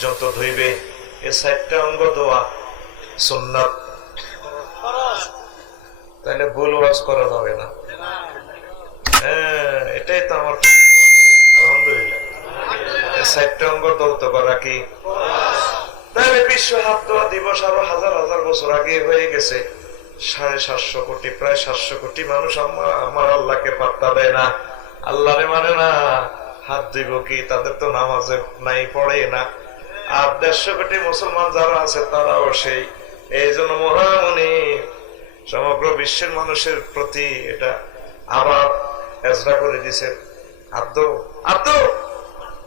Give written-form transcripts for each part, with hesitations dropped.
পর্যন্ত ধুইবে। এই 4টা অঙ্গ ধোয়া সুন্নাত, তাহলে ভুল ওয়াজ করা যাবে না। হ্যাঁ, এটাই তো আমার আলহামদুলিল্লাহ। এই 4টা অঙ্গ ধৌত করা কি? তাহলে বিশ্ব হাত ধোয়া দিবস আরো হাজার হাজার বছর আগে হয়ে গেছে। 750 কোটি, প্রায় 700 কোটি মানুষ আমার আল্লাহকে পাত্তা দেয় না, আল্লাহরে মানে না। হাত ধুইব কি? তাদের তো নামাজে নাই, পড়ে না। আর 150 কোটি মুসলমান যারা আছে তারাও সেই। এই জন্য মহামনি সমগ্র বিশ্বের মানুষের প্রতি এটা আবার এজরা করে দিছে, হাত ধো,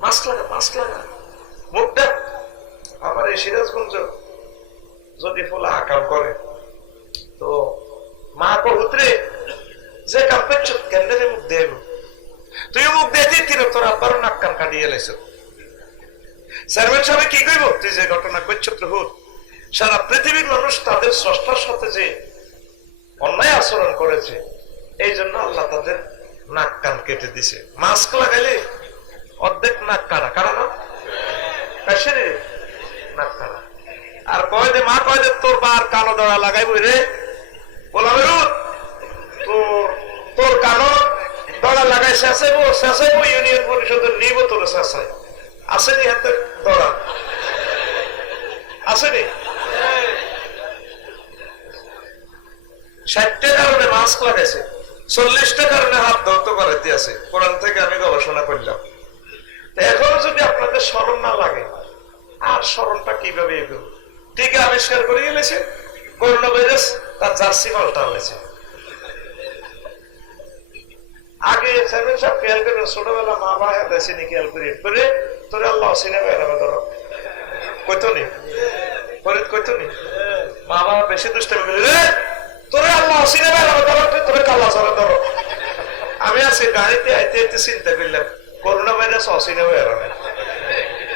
মাস্ক লাগা, মুখটা। আমার এই সিরাজগঞ্জ যদি ফোলা আকাম করে তো মা কহুতরে যে কাপেচ্ছ কেন্দ্রে মুখ দেব, তুই মুখ দিয়ে কিরো তোর আব্বারও নাক কান কাটিয়ে লাইছ। চেয়ারম্যান সাহেব কি কইব? তুই যে ঘটনা করছ প্রভুর, সারা পৃথিবীর মানুষ তাদের স্রষ্টার সাথে যে অন্যায় আচরণ করেছে, এই জন্য আল্লাহ তাদের নাক কান কেটে দিছে। মাস্ক লাগাইলে অর্ধেক নাক কাটা না কাশে নাক কাটা। আর কয় দে মা, কয় দে তোর বার কালো দড়া লাগাইব রে, বলা তোর কালো দড়া লাগাই শেষাইব ইউনিয়ন পরিষদের নিব তোর শেষাই। আসেনি হাতে দড়া? আসেনি? 60টা কারণে মাস্ক লাগাইছে, 40টা কারণে হাত ধৌত করাইতে আছে। কোরআন থেকে আমি গবেষণা করলাম। এখন যদি আপনাদের স্মরণ না লাগে, আর স্মরণটা কিভাবে এগোবে? টিকা আবিষ্কার করে গেলেছে করোনা ভাইরাস, তার জার্সি পাল্টা হয়েছে। আগে চেয়ারম্যান সাহেব খেয়াল করেন, ছোটবেলা মা বা দেশিনি খেয়াল করে তোরে আল্লাহ সিনেমা এরামে ধরো কইতো নি, কইতো নি। মা বাবা বেশি দুষ্টামি করে রে তোরে আল্লাহ সিনেমা এরামে ধরো, তোরে কাল্লা চলে ধরো। আমি আজকে গাড়িতে আইতে আইতে চিন্তা করলাম করোনা ভাইরাস অসিনেমা এরামে,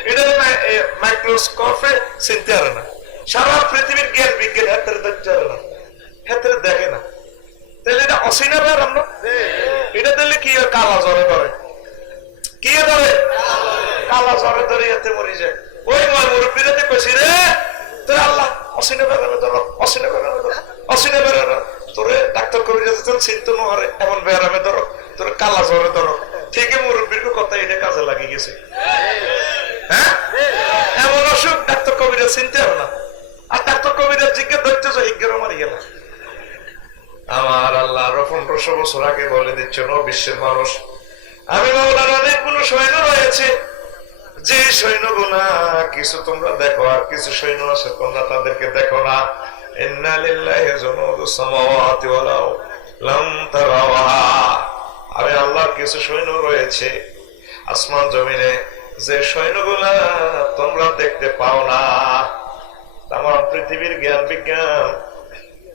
এটা মাইক্রোস্কোপে চিনতে পারে না। সারা পৃথিবীর জ্ঞান বিজ্ঞান হাতের ধরতে পারে না, হাতের দেখে না। তাহলে এটা অসিনেমা এরাম না? এটা দিলে কি কালা জ্বরে ধরে, কি ধরে? কালা জ্বরে ধরে এতে মরি যায়। ওই মুরব্বীরাতে কইছি রে তোর আল্লাহ অসিনেমা এরামে ধরো, অসিনেমা এরামে ধরো, অসিনেমা এরামে তোরে ডাক্তার কবিরাজ চিনতে না হারে এমন বেরামে ধরো, তোর কালা জ্বরে ধরো। ঠিকই মুরব্বীর কথা এটা কাজে লাগিয়ে গেছে। হ্যাঁ, এমন অসুখ ডাক্তার কবিরাজ চিনতে হবে না। আর ডাক্তার কবিরাজ জিজ্ঞেস ধরতে হিজ্ঞেরও মারি গেল। আমার আল্লাহ আরো 1500 বছর আগে বলে দিচ্ছেন, ও বিশ্বের মানুষ, আমি মাওলার অনেকগুলো সৈন্য রয়েছে, যে সৈন্যগুলা কিছু তোমরা দেখো আর কিছু সৈন্য আছে তোমরা তাদেরকে দেখো না। ইন্না লিল্লাহি জুনুদুস সামাওয়াতি ওয়াল আরদ লাম তারাওহা। আমি আল্লাহর কিছু সৈন্য রয়েছে আসমান জমিনে, যে সৈন্যগুলা তোমরা দেখতে পাও না। আমার পৃথিবীর জ্ঞান বিজ্ঞান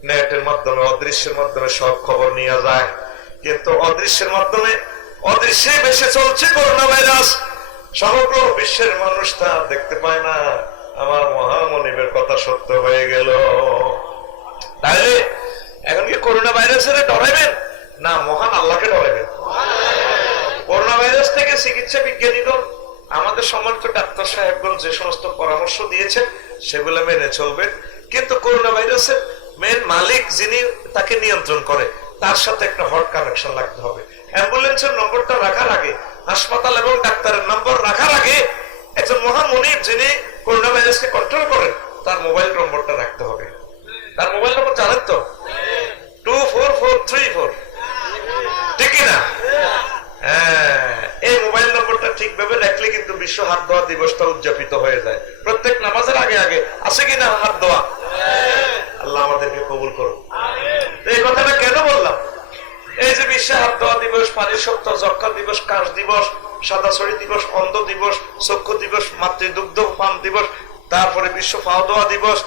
নেটের মাধ্যমে, অদৃশ্যের মাধ্যমে সব খবর নিয়ে যায়, কিন্তু অদৃশ্যের মাধ্যমে অদৃশ্যে বেশি চলছে করোনা ভাইরাস। সমগ্র বিশ্বের মানুষ তা দেখতে পায় না। আমার মহামনিবের কথা সত্য হয়ে গেল। তাহলে এখন কি করোনা ভাইরাসের ডরাইবেন না মহান আল্লাহকে ডরাইবেন? করোনা ভাইরাস থেকে চিকিৎসা বিজ্ঞানীগণ, আমাদের সম্মানিত ডাক্তার সাহেবগণ যে সমস্ত পরামর্শ দিয়েছেন সেগুলো মেনে চলবেন। কিন্তু করোনা ভাইরাসের মেন মালিক যিনি তাকে নিয়ন্ত্রণ করে, তার সাথে একটা হট কানেকশন লাগতে হবে। অ্যাম্বুলেন্সের নম্বরটা রাখার আগে, হাসপাতাল এবং ডাক্তারের নম্বর রাখার আগে, একজন মহামনিব যিনি করোনা ভাইরাসকে কন্ট্রোল করেন তার মোবাইল নম্বরটা রাখতে হবে। তার মোবাইল নম্বর জানেন তো? 24434, ঠিক না? হ্যাঁ, এই মোবাইল নম্বরটা ঠিকভাবে রাখলে কিন্তু বিশ্ব হাত ধোয়া দিবসটা উদযাপিত হয়ে যায়। প্রত্যেক নামাজের আগে আগে আছে কিনা হাত ধোয়া? আল্লাহ আমাদেরকে কবুল করুন। এই কথাটা কেন বললাম? এই যে বিশ্ব হাত ধোয়া দিবস, পানি সপ্তাহ, যক্ষা দিবস, কাশ দিবস, সাদা ছড়ি দিবস, অন্ধ দিবস, চক্ষু দিবস, মাতৃদুগ্ধ পান দিবস, তারপরে বিশ্ব ফাও ধোয়া দিবস,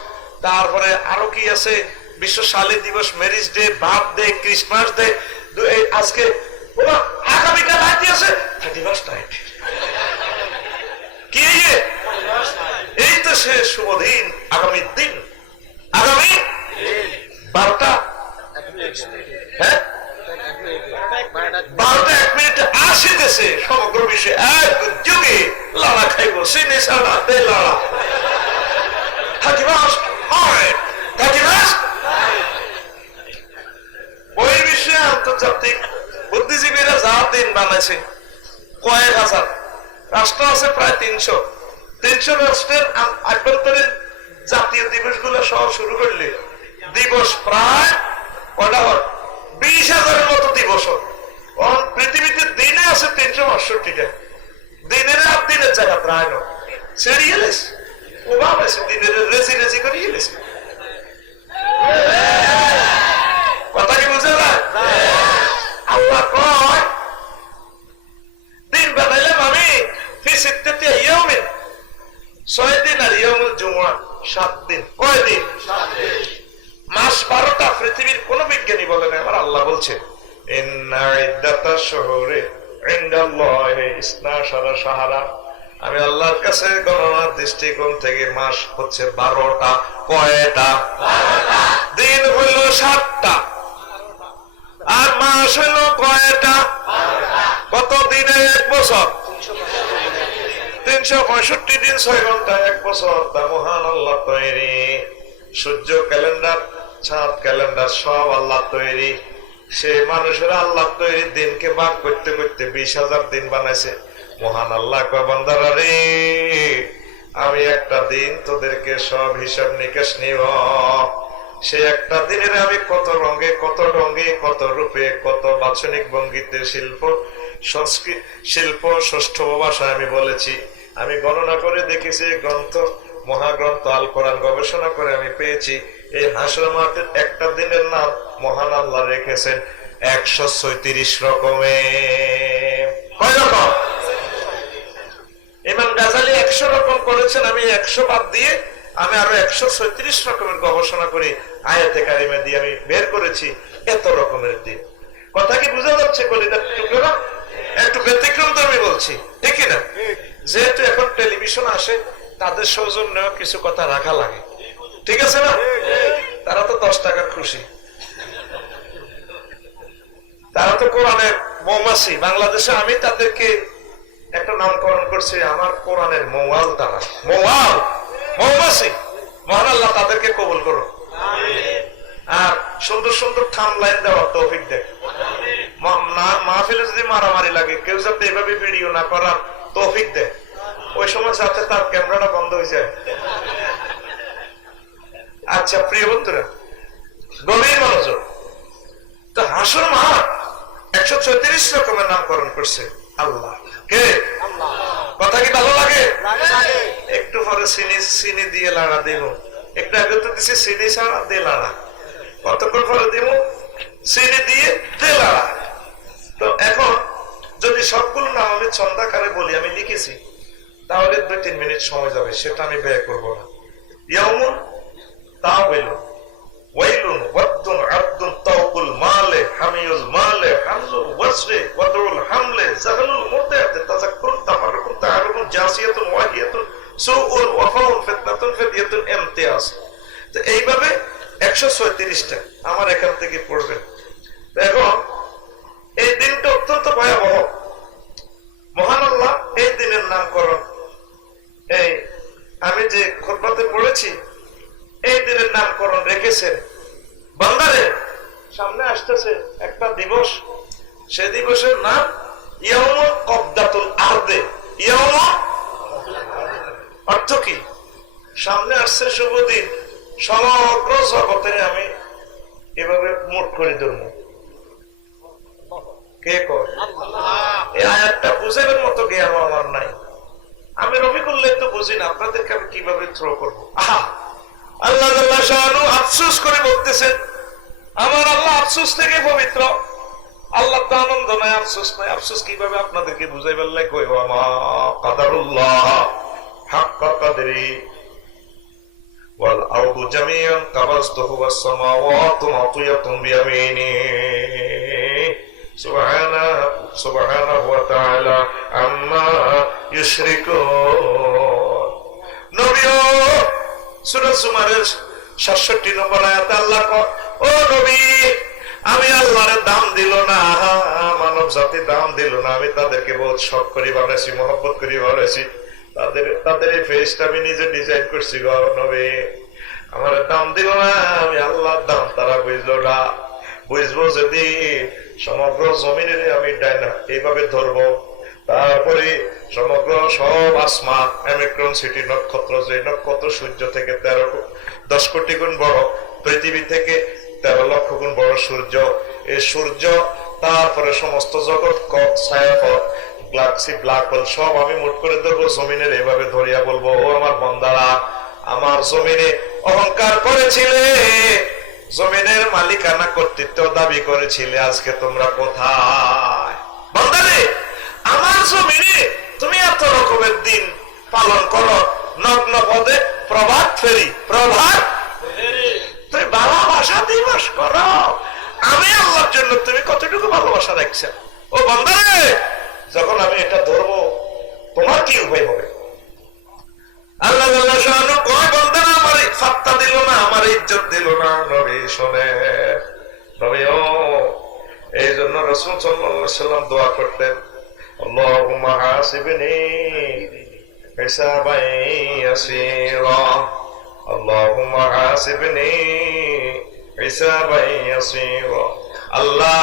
তারপরে আরো কি আছে, বিশ্ব শালি দিবস, marriage day, birthday, Christmas day. আজকে আগামীকাল রাতে আছে 31st নাইট। কি এই তো সে শুভ দিন, আগামী দিন, আগামী 12টা, হ্যাঁ 12টা 1 মিনিট আসিতেছে সমগ্র বিশ্বে এক যুগে লাড়া খাইব সিনে সারা দে লাড়া থাকিবাস হয় থাকিবাস বহির্বিশ্বে আন্তর্জাতিক বুদ্ধিজীবীরা যা দিন বানাইছে কয়েক হাজার রাষ্ট্র আছে প্রায় 300 রাষ্ট্রের আভ্যন্তরীণ জাতীয় দিবস গুলো সহ শুরু করলে দিবস প্রায় কটা 20,000-এর মতো দিবস। পৃথিবীতে দিনে আছে 362টা, দিনের আর দিনের জায়গা প্রায় নয় ছেড়িয়ে গেছে ওভাব আছে দিনের রেজি রেজি করে গেছে। কথা কি বুঝে না? আল্লাহ কয় দিন বানাইলাম আমি 6 দিন আর ইয়াউমুল জুমআ 7 দিন। কয় দিন? মাস 12টা। পৃথিবীর কোন বিজ্ঞানী বলে না, আমার আল্লাহ বলছে ইন্না ইদ্দাতাশ শুহুরি ইনদাল্লাহি 12 শাহরা। আমি আল্লাহর কাছে গণনার দৃষ্টিকোণ থেকে মাস হচ্ছে 12টা। কয়টা? 12টা। দিন হইল 7টা আর মাস হইল কয়টা? 12টা। কত দিনে? 1 বছর। 365 দিন 6 ঘন্টা 1 বছর। তা মহান আল্লাহ তৈরি। সূর্য ক্যালেন্ডার, চাঁদ ক্যালেন্ডার সব আল্লাহ তৈরি। সে মানুষেরা আল্লাহ তৈরি দিনকে ভাগ করতে করতে 20,000 দিন বানাইছে। মহান আল্লাহ কয় বান্দারা রে, আমি একটা দিন তোদেরকে সব হিসাব নিকাশ নিব। সে একটা দিনের আমি কত রঙে কত ঢঙ্গে কত রূপে কত বাচনিক ভঙ্গিতে সংস্কৃত শিল্প ষষ্ঠ ভাষায় আমি বলেছি। আমি গণনা করে দেখেছি গ্রন্থ মহাগ্রন্থ আল কোরআন গবেষণা করে আমি পেয়েছি এই হাসর মাঠের একটা দিনের নাম মহান আল্লাহ রেখেছেন 136 রকমের। কয় রকম? ইমাম গাজালি 100 রকম করেছেন, আমি 100 বাদ দিয়ে আমি আরো 136 রকমের গবেষণা করি আয়াতে কারিমা দিয়ে আমি বের করেছি এত রকমের দিন। কথা কি বোঝা যাচ্ছে? কলিদার টুকরা একটু ব্যতিক্রম তো আমি বলছি, ঠিক না? যেহেতু এখন টেলিভিশন আসে তাদের সৌজন্য কিছু কথা রাখা লাগে, ঠিক আছে না? তারা তো 10 টাকার খুশি, তারা তো কোরআনের মৌমাছি। বাংলাদেশে আমি তাদেরকে একটা নামকরণ করছি, আমার কোরআনের মৌয়াল। তারা মৌয়াল, মৌমাছি। মহান আল্লাহ তাদেরকে কবুল করো আর সুন্দর সুন্দর থাম্বনেইল দেওয়ার তৌফিক দেয়। মাহফিলে যদি মারামারি লাগে কেউ যাতে এভাবে ভিডিও না করার তৌফিক দেয়, ওই সময় যাতে তার ক্যামেরাটা বন্ধ হয়ে যায়। আচ্ছা প্রিয় বন্ধুরা, গভীর মনোযোগ। তো হাসর মাঠ 136 রকমের নামকরণ করছে আল্লাহ। কে? কথা কি ভালো লাগে? একটু পরে চিনি দিয়ে লাড়া দিব। একটু আগে তো দিচ্ছে চিনি ছাড়া দিয়ে লাড়া, কতক্ষণ পরে দিব? চিনি দিয়ে দিয়ে লাড়া। তো এখন যদি সবগুলো নাম আমি ছন্দাকারে বলি, আমি লিখেছি, তাহলে 2-3 মিনিট সময় যাবে, সেটা আমি ব্যয় করবো না। ইয়াউমুন তাওবিলুন ওয়াইলুন ওয়াদ্দুন আব্দুন তাওকুল মালে হামিয়ুল মালে হামজুল ওয়াসরে ওয়াদুল হামলে জাহালুল মুতায়াতে তাযাক্কুরুন তাফাররুকুন তাআরুকুন জাসিয়াতুন ওয়াহিয়াতুন সুউল ওয়াফাউন ফিতনাতুন ফিদিয়াতুন ইমতিয়াজ। তো এইভাবে 136টা আমার এখান থেকে পড়বেন। এখন এই দিনটা অত্যন্ত ভয়াবহ। মহান আল্লাহ এই দিনের নামকরণ এই আমি যে খুতবাতে পড়েছি এই দিনের নামকরণ রেখেছেন। বান্দারে সামনে আসতেছে একটা দিবস, সে দিবসের নাম ইয়াউমুল কবদাতুল আরদে। ইয়াউম অর্থ কি? সামনে আসছে শুভ দিন, সমগ্র জগতে আমি এভাবে মুঠ করে ধরব। কে কয়? এই আয়াতটা বুঝানোর মতো জ্ঞান আমার নাই। আমি রবি করলে তো বুঝি না, আপনাদেরকে আমি কিভাবে থ্রো করবো। আহা, আল্লাহ জাল্লা শাআনু আফসোস করে বলতেছেন, আমার আল্লাহ আফসোস থেকে পবিত্র। আল্লাহ তো আনন্দ নাই, আফসোস নাই। আফসোস কিভাবে আপনাদেরকে বুঝাই বললে? কই আমা কাদারুল্লাহ হাক্কা কাদরি ওয়াল আরদু জামিআন কাবাসতুহু ওয়াস সামাওয়াতু মাতিয়াতুন বিয়ামিনিহি সুবহানাহু ওয়া তাআলা আম্মা ইউশরিকুন। নবীও সূরা জুমারের 67 নম্বর আয়াতে আল্লাহ কয়, ও নবী আমি আল্লাহরে দাম দিল না, মানব জাতি দাম দিল না। আমি তাদেরকে বহুত শখ করি বানাইছি, মহব্বত করি বানাইছি। তাদের এই ফেসটা আমি নিজে ডিজাইন করছি গো নবী। আমার দাম দিল না, আমি আল্লাহর দাম তারা বুঝলো না। বুঝবো যদি সমগ্র জমিনের আমি ডাইনা এইভাবে ধরবো, তারপরে সমগ্র সব আসমান অ্যামিক্রন সিটি নক্ষত্র, যে নক্ষত্র সূর্য থেকে 10 কোটি গুণ বড়, পৃথিবী থেকে 13 লক্ষ গুণ বড় সূর্য, এই সূর্য, তারপরে সমস্ত জগৎ, ছায়াপথ, গ্যালাক্সি, ব্ল্যাক হোল সব আমি মুঠ করে ধরবো জমিনের, এইভাবে ধরিয়া বলবো, ও আমার বান্দারা, আমার জমিনে অহংকার করেছিলে, জমিনের মালিকানা কর্তৃত্ব দাবি করেছিলে, আজকে তোমরা কোথায়? বান্দারে, আমার জমিনে তুমি এত রকমের দিন পালন করো, নগ্ন পদে প্রভাত ফেরি, প্রভাত তুমি ভালোবাসা দিবস করো, আমি আল্লাহর জন্য তুমি কতটুকু ভালোবাসা রাখছো? ও বান্দারে, যখন আমি এটা ধরবো তোমার কি উপায় হবে? আল্লাহ কয় বান্দারা আমার ফাত্তা দিল না, আমার ইজ্জত দিল না। নবী শোনে, নবী ও, এই জন্য রাসূল সাল্লাল্লাহু আলাইহি ওয়াসাল্লাম দোয়া করতেন, আল্লাহুম্মা হাসিবনি হিসাবান ইয়াসীরা, আল্লাহুম্মা হাসিবনি হিসাবান ইয়াসীরা। আল্লাহ,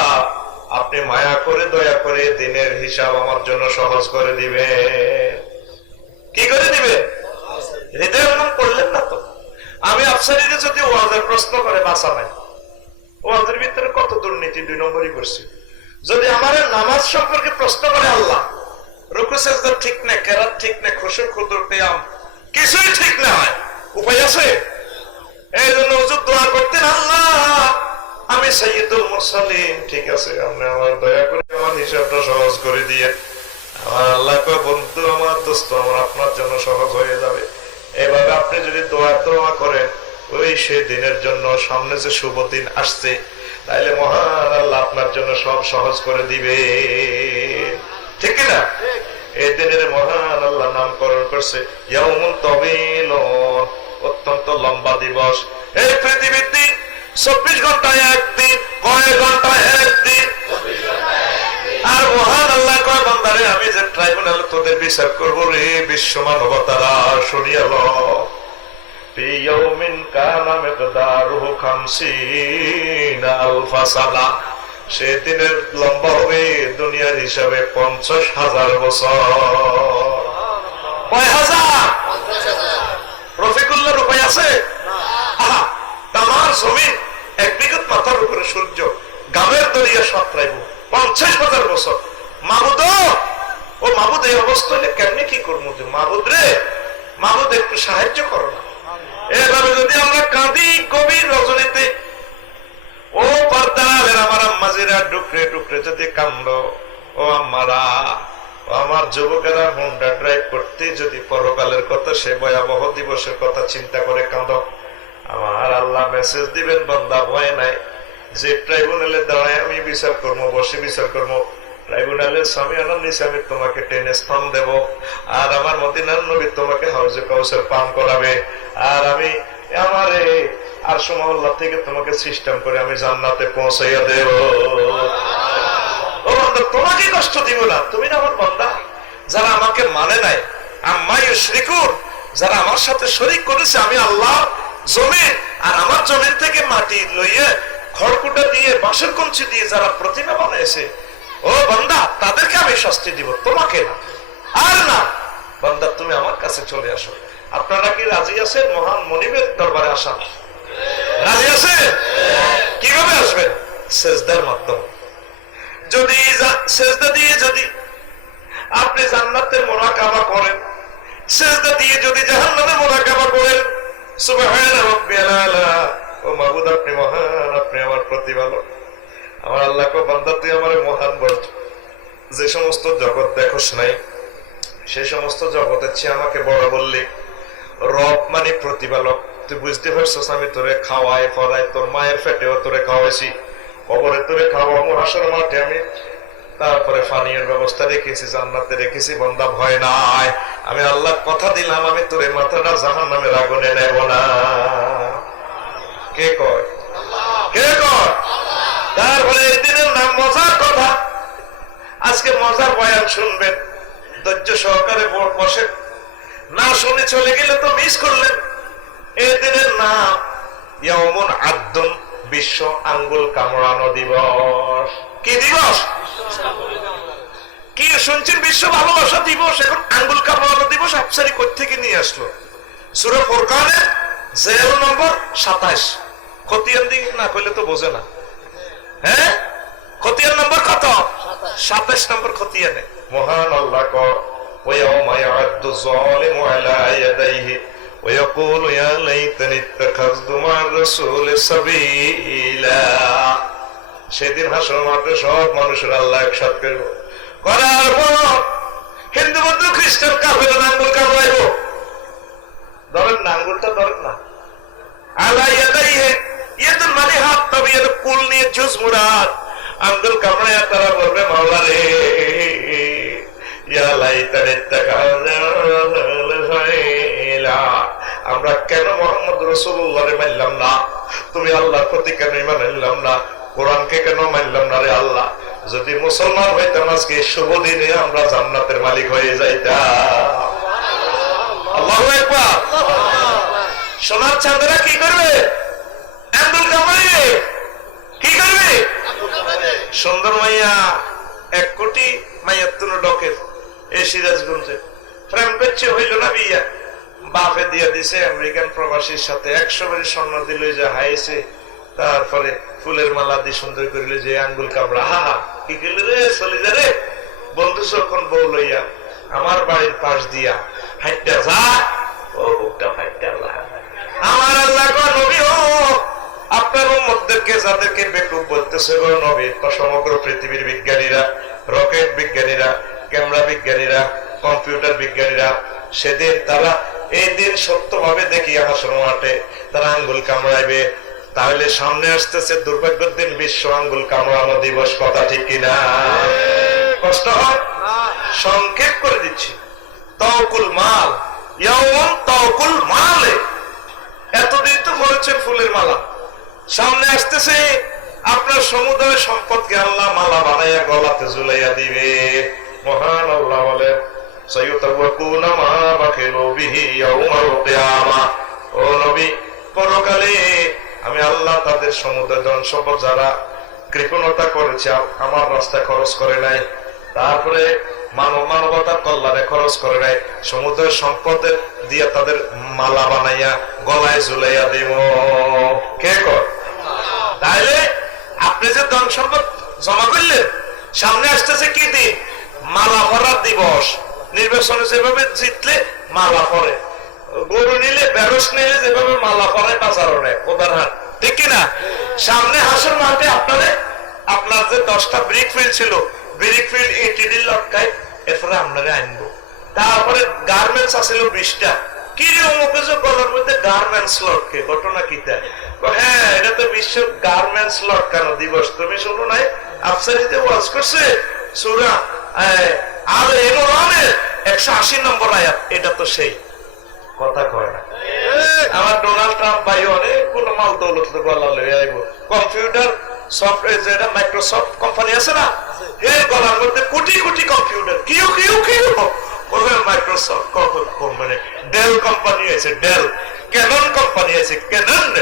আপনি মায়া করে দয়া করে দিনের হিসাব আমার জন্য সহজ করে দিবে। কি করে দিবে? হৃদয় মন করলেন না তো? আমি আফসারিকে যদি ওয়াজের প্রশ্ন করে বাঁচা নাই, ওয়াজের ভিতরে কত দুর্নীতি 2 নম্বরই করছি। যদি আমার নামাজ সম্পর্কে প্রশ্ন করে, আল্লাহ রুকু সিজদা ঠিক না, কেরাত ঠিক না, খুশু খুদুর কিয়াম কিছুই ঠিক না হয়, উপায় আছে? এই জন্য হুজুর দোয়া করতেন, আল্লাহ আমি সাইয়্যিদুল মুরসালিন, ঠিক আছে, আপনি আমার দয়া করে আমার হিসাবটা সহজ করে দিয়ে। আমার আল্লাহ কয়, বন্ধু আমার, দোস্ত আমার, আপনার জন্য সহজ হয়ে যাবে। এভাবে আপনি যদি দোয়া করেন, ওই সেই দিনের জন্য, সামনে যে শুভ দিন আসছে, তাইলে মহান আল্লাহ আপনার জন্য সব সহজ করে দিবে, ঠিক না? এই দিনের মহান আল্লাহ নামকরণ করছে ইয়াউমুল তাওয়ীল, অত্যন্ত লম্বা দিবস। এই পৃথিবীর দিন 24 ঘন্টায় একদিন, কয় ঘন্টায় একদিন? আর মহান আল্লাহ কয়, বান্দারে আমি যে ট্রাইব্যুনালে তোদের বিচার করব রে বিশ্ব মানবতারা, শুনিয়া ল, ফি ইয়াউমিন কানা মিকদারুহু 50 আলফা সানা, সেদিনের লম্বা হবে দুনিয়ার হিসাবে 50,000 বছর। কয় হাজার? রফিকুল্লাহর উপায় আছে? তামার জমিন 1 বিঘত মাথার উপরে সূর্য, গামের দরিয়া সাঁতরাইব 50,000 বছর। মাহবুদ, ও মাহবুদ, এই অবস্থা হলে কেমনি কি করবো? মাহবুদ রে, মাহবুদ একটু সাহায্য করো না। এভাবে যদি আমরা কাঁদি গভীর রজনীতে, ও পর্দার আমার আম্মাজিরা ডুকরে ডুকরে যদি কান্দ, ও আম্মারা, আমার যুবকেরা হোন্ডা ড্রাইভ করতে যদি পরকালের কথা, সে ভয়াবহ দিবসের কথা চিন্তা করে কাঁদ, আমার আল্লাহ মেসেজ দিবেন, বান্দা ভয় নাই, যে ট্রাইব্যুনালে দাঁড়ায় আমি বিচার করবো, বসে বিচার করবো, ট্রাইব্যুনালের সামিয়ানার নিচে আমি তোমাকে টেনে স্থান দেব, আর আমার মদিনার নবী তোমাকে হাউজে কাউসার পান করাবে, আর আমি আমার আরশ মহল্লা থেকে তোমাকে সিস্টেম করে আমি জান্নাতে পৌঁছাইয়া দেব। ও বান্দা, তোমাকে কষ্ট দিব না, তুমি না আমার বান্দা। যারা আমাকে মানে নাই, আম্মা ইউশরিকুন, যারা আমার সাথে শরীক করেছে, আমি আল্লাহ জমিন, আর আমার জমিন থেকে মাটি লইয়ে খড়কুটা দিয়ে বাঁশের কঞ্চি দিয়ে যারা প্রতিমা বানাইছে, ও বান্দা, তাদেরকে আমি শাস্তি দিব, তোমাকে না। আর না বান্দা, তুমি আমার কাছে চলে আসো। আপনারা কি রাজি আছেন মহান মনিবের দরবারে আসা? রাজি আছে? কিভাবে আসবেন? সেজদার মাধ্যমে। যদি সেজদা দিয়ে যদি আপনি জান্নাতের মুরাকাবা করেন, সেজদা দিয়ে যদি জাহান্নামের মুরাকাবা করেন, সুবহান রাব্বিয়াল আলা, ও মাবুদ আপনি মহান, আপনি আমার প্রতিপালক। আমার আল্লাহ কো, বান্দা তুই আমার মহান বল, যে সমস্ত জগৎ দেখোস নাই, সে সমস্ত জগতের চেয়ে আমাকে বড় বললি। রব মানে প্রতিপালক, তুই বুঝতে পারছিস, আমি তোরে খাওয়াই ফরাই, তোর মায়ের পেটেও তোরে খাওয়াইছি, কবরে তোরে খাওয়াবো, হাসর মাঠে আমি তারপরে পানীয়ের ব্যবস্থা রেখেছি, জান্নাতে রেখেছি। বান্দা ভয় নাই, আমি আল্লাহ কথা দিলাম, আমি তোরে মাথাটা জাহান্নামের আগুনে নেব না। কে কয়? কে কয়? তারপরে এই দিনের নাম মজার কথা, আজকে মজার বয়ান শুনবেন, ধৈর্য সহকারে বসেন, না শুনে চলে গেলে তো মিস করলেন। এই দিনের নাম ইয়াউমুন আদ্দুন, বিশ্ব আঙ্গুল কামড়ানো দিবস। কি দিবস? কি শুনছেন? বিশ্ব ভালোবাসা দিবস। এখন আঙ্গুল কামড়ানো দিবস আফসারি কোত্থেকে নিয়ে আসলো? সূরা ফুরকানের জেল নম্বর 27। খতিয়ান দিক না কইলে তো বোঝে না। হ্যাঁ, খতিয়ান নম্বর কত? 27 নম্বর খতিয়ানে মহান আল্লাহ কয় ওয়ায়াউমা ইয়া'আদ্দু যালিমু আলা ইয়াদাইহি ويقول يا ليتني اتخذت مع الرسول سبيلا। সেদিন হাসর মাঠে সব মানুষের আল্লাহ একসাথে করব, করার পর হিন্দু বৌদ্ধ খ্রিস্টান কাফের আঙ্গুল কামড়াইব। ধরেন না, আঙ্গুলটা ধরেন না। আলা ইয়াদাইহি, ইয়াদুল মানে হাত, তবে এর কুল নিয়ে জুজ মুরাদ। আঙ্গুল কামড়াইয়া তারা বলবে মাওলা রে ইয়া লাইতানি আমরা কেন মোহাম্মদ রাসূলুল্লাহ রে মানলাম না? তুমি আল্লাহর প্রতি কেন ঈমান আনলাম না? কোরআনকে কেন মানলাম না রে আল্লাহ? যদি মুসলমান হইতাম আজকে শুভ দিনে আমরা জান্নাতের মালিক হয়ে যাইতাম। আল্লাহু আকবার। সোনার চাঁদেরা কি করবে? আঙ্গুল কামড়াইবে। কি করবে? সুন্দর মাইয়া 1 কোটি মাইয়ার তুলো ডকের এই সিরাজগঞ্জে প্রেম করছে, হইল না বিয়া, বাপে দিয়ে দিছে আমেরিকান প্রবাসীর সাথে 100 ভরি স্বর্ণ দিল, যে হাইছে, তারপরে ফুলের মালা দিয়ে সুন্দর করিল, যে আঙ্গুল কামড়া। হা হা, কি করল রে? চলে যা রে বন্ধু, যখন বউ লইয়া আমার বাড়ির পাশ দিয়া হাইটা যা, ও বুকটা হাইটা আমার আল্লাহ নবী ও আপনার উম্মতদেরকে যাদেরকে বেকুব বলতেছে গো নবী, সমগ্র পৃথিবীর বিজ্ঞানীরা, রকেট বিজ্ঞানীরা, ক্যামেরা বিজ্ঞানীরা, কম্পিউটার বিজ্ঞানীরা, সেদিন তারা এই দিন সত্যভাবে দেখিয়া হাসর মাঠে তারা আঙ্গুল কামড়াইবে। তাহলে সামনে আসতেছে দুর্ভাগ্যের দিন, বিশ্ব আঙ্গুল কামড়ানো দিবস। কথা ঠিক কিনা? কষ্ট হয়? সংক্ষেপ করে দিচ্ছি। তাওকুল মাল, ইয়াউম তাওকুল মালে। এতদিন তো বলেছেন ফুলের মালা, সামনে আসতেছে আপনার সমুদয় সম্পদকে আল্লাহ মালা বানাইয়া গলাতে ঝুলাইয়া দিবে। মহান আল্লাহ বলেন সাইয়ুতাওয়াকুনা মা বাখিলু বিহি ইয়াউমাল কিয়ামা। ও নবী, পরকালে আমি আল্লাহ তাদের সমুদয় ধন সম্পদ যারা কৃপণতা করেছে, আমার রাস্তায় খরচ করে নাই, তারপরে মানবতার কল্যাণে খরচ করে নাই, সমুদয় সম্পদের দিয়ে তাদের মালা বানাইয়া গলায় ঝুলাইয়া দিব। কে কর? তাইলে আপনি যে ধন সম্পদ জমা করলেন, সামনে আসতেছে কি দিন? মালা পরার দিবস। নির্বাচনে যেভাবে জিতলে মালা পরে, গরু নিলে, বেরস নিলে যেভাবে মালা পরে বাজারও নেয়, উদাহরণ, ঠিক কিনা? সামনে হাসর মাঠে আপনার যে 10টা ব্রিক ফিল্ড ছিল, ব্রিক ফিল্ড এটিডি লটকায়, এরপরে আপনারে আনবো। তারপরে গার্মেন্টস আছিল 20টা। কি রে অমুকে যে গলার মধ্যে গার্মেন্টস লটকে, ঘটনা কিটা? হ্যাঁ, এটা তো বিশ্ব গার্মেন্টস লটকানো দিবস। তুমি শুনো নাই? আফসারিতে ওয়াজ করছে সূরা আলে ইমরানের 180 নম্বর আয়াত। এটা তো সেই কথা কয় না। আমার ডোনাল্ড ট্রাম্প ভাই অনেকগুলো মাল দৌলত গলা লয়ে আইব। কম্পিউটার সফটওয়্যার, যেটা মাইক্রোসফট কোম্পানি আছে না, এর গলার মধ্যে crore crore computer. Q Q Q ওদের মাইক্রোসফট কোম্পানি, ডেল কোম্পানি আছে, ডেল, ক্যানন কোম্পানি আছে, ক্যানন।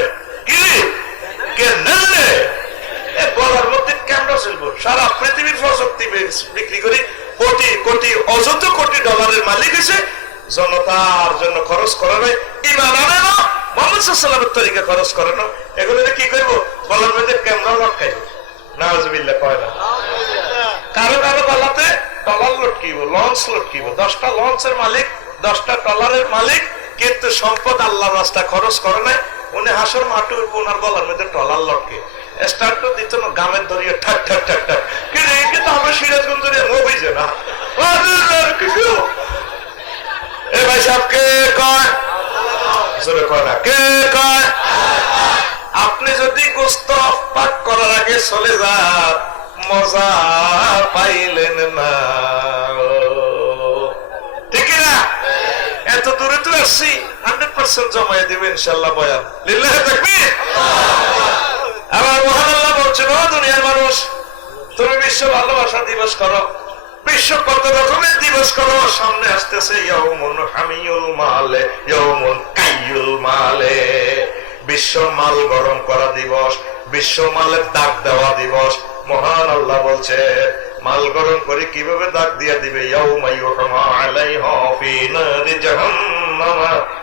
কি ক্যানন? গলার মধ্যে ক্যামেরা চলবো। সারা পৃথিবীর প্রযুক্তি বিক্রি করি, কোটি কোটি অযত কোটি ডলারের মালিক হয়েছে। জনতার জন্য খরচ করে নাই, ইমান আনে না, মুহাম্মদ সাল্লাল্লাহু আলাইহি ওয়াসাল্লামের তরিকা খরচ করে না। এগুলো কি করবো? গলার মধ্যে ক্যামেরা লটকাইব। নাউজুবিল্লাহ কয় না? কারো কারো গলাতে টলার লটকিব, লঞ্চ লটকিব। 10টা লঞ্চের মালিক, 10টা টলারের মালিক, কিন্তু সম্পদ আল্লাহর রাস্তায় খরচ করে নাই। উনি হাসর মাঠে ওনার গলার মধ্যে টলার লটকে স্টার্ট দিত না, গামের ধরিয়ে ঠাক ঠাক ঠাক ঠাক। কিন্তু আমরা সিরাজগঞ্জের হইছে না। এ ভাই সাহেব কে কয়? জোরে কয় না, কে কয়? আপনি যদি গোস্ত পাক করার আগে চলে যান, মজা পাইলেন না, ঠিক না? এত দূরে তো আসছি, 100% জমাই দিবেন ইনশাআল্লাহ বয়ান। লিল্লাহি তাকবীর। আমার মহান আল্লাহ বলছেন, ও দুনিয়ার মানুষ, তুমি বিশ্ব ভালোবাসা দিবস করো, বিশ্ব কত রকমের দিবস করো, সামনে আসতেছে ইয়াউমুন হামিউল মালে ইয়াউমুন কাইয়ুল মালে, বিশ্ব মাল গরম করা দিবস, বিশ্ব মালের দাগ দেওয়া দিবস। মহান আল্লাহ বলছে মাল গরম করে কিভাবে দাগ দিয়ে দিবে, ইয়াউমা ইউহমা আলাইহা ফি নারি জাহান্নাম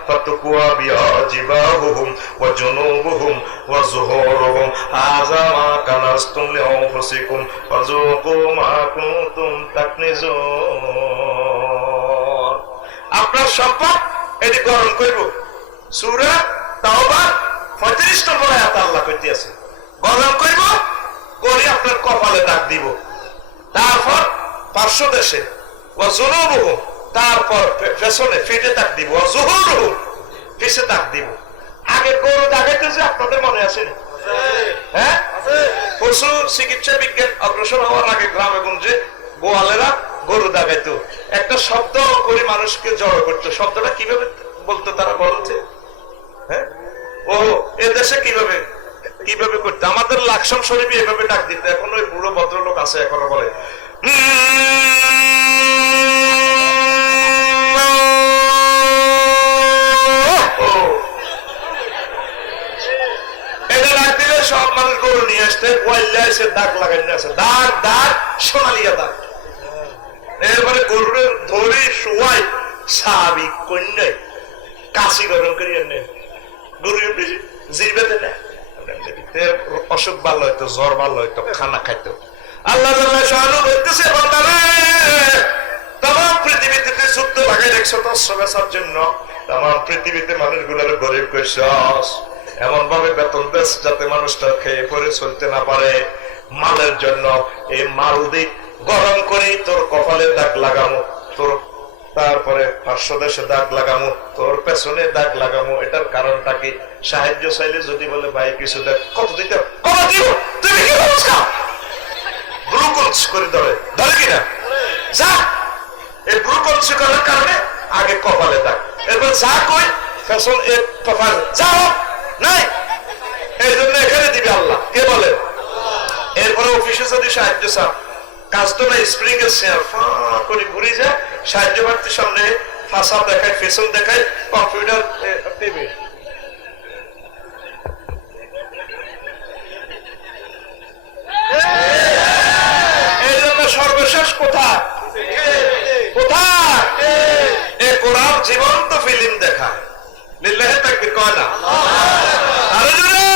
ফাতুকুয়া বিহা জিবাহুহুম ওয়া জুনুবুহুম ওয়া যুহুরুহুম হাযা মা কানাসতুম লিআনফুসিকুম ফাযুকু মা কুনতুম তাকনিজুন। আপনার সম্পদ এটি গরম করব। সূরা তাওবা 35 নম্বর আয়াত আল্লাহ কইতে আছে, গরম করব করে আপনার কপালে দাগ দিব, তারপর পার্শ্ব দেশে ওয়াজুনুবুহুম, তারপর পেছনে ফিটে দাগ দিব, ওয়াজুহুরুহুম পিছে দাগ দিব। আগে গরু দাগাইতে যে আপনাদের মনে আছে? হ্যাঁ, পশু চিকিৎসা বিজ্ঞান অগ্রসর হওয়ার আগে গ্রামে গঞ্জে গোয়ালেরা গরু দাগাইতো, একটা শব্দ করে মানুষকে জড়ো করতো। শব্দটা কিভাবে বলতো তারা বলছে? হ্যাঁ, ও এ দেশে কিভাবে কিভাবে করতে, আমাদের লাকসাম শরীফে এভাবে ডাক দিতে। এখন ওই বুড়ো ভদ্রলোক আছে এখনো বলে এটা ডাক দিলে সব মানুষ গরু নিয়ে আসতে ওয়াইল্লা এসে দাগ লাগাই নিয়ে আসে, দাগ দাগ সোনালিয়া দাগ। এরপরে গরুর ধরে শোয়াই স্বাভাবিক কন্যায় কাশি গরম করিয়ে নেয়, গরু জিরবেতে নেয়, অসুখ ভালো হইতো, জ্বর ভালো হইতো, খানা খাইতো। আল্লাহ বলতেছে তাম পৃথিবীতে যুদ্ধ লাগাই রাখছো তসর জন্য, তাম পৃথিবীতে মানুষগুলোর গরিব কইছস, এমন ভাবে বেতন দেশ যাতে মানুষটা খেয়ে পরে চলতে না পারে। মালের জন্য এই মাল দিক গরম করে তোর কপালে দাগ লাগামো, তোর তারপরে পার্শ্ব দেশে দাগ লাগামো, তোর পেছনে দাগ লাগামো। এটার কারণটা কি? সাহায্য চাইলে যদি বলে ভাই কিছু দেখ, কত দিতে, কত দিব, তুমি কি বলছো? ব্রুকলস করে ধরে, ধরে কিনা যা, এই ব্রুকলস করার কারণে আগে কপালে দাগ, এরপর যা কই পেছন এর কপাল যাও নাই, এই জন্য এখানে দিবে আল্লাহ। কে বলে? এরপরে অফিসে যদি সাহায্য চান, কাজ তো না, স্প্রিং এর শেয়ার ফা করে ঘুরে যায়, সাহায্য প্রার্থীর সামনে ফাঁসা দেখায়, ফেশন দেখায়, কম্পিউটার টিভি। এই জন্য সর্বশেষ কোথায় কোথায় এ কোরআন জীবন্ত ফিল্ম দেখায়, লিল্লাহি তাকবীর কয় না? আরে জোরে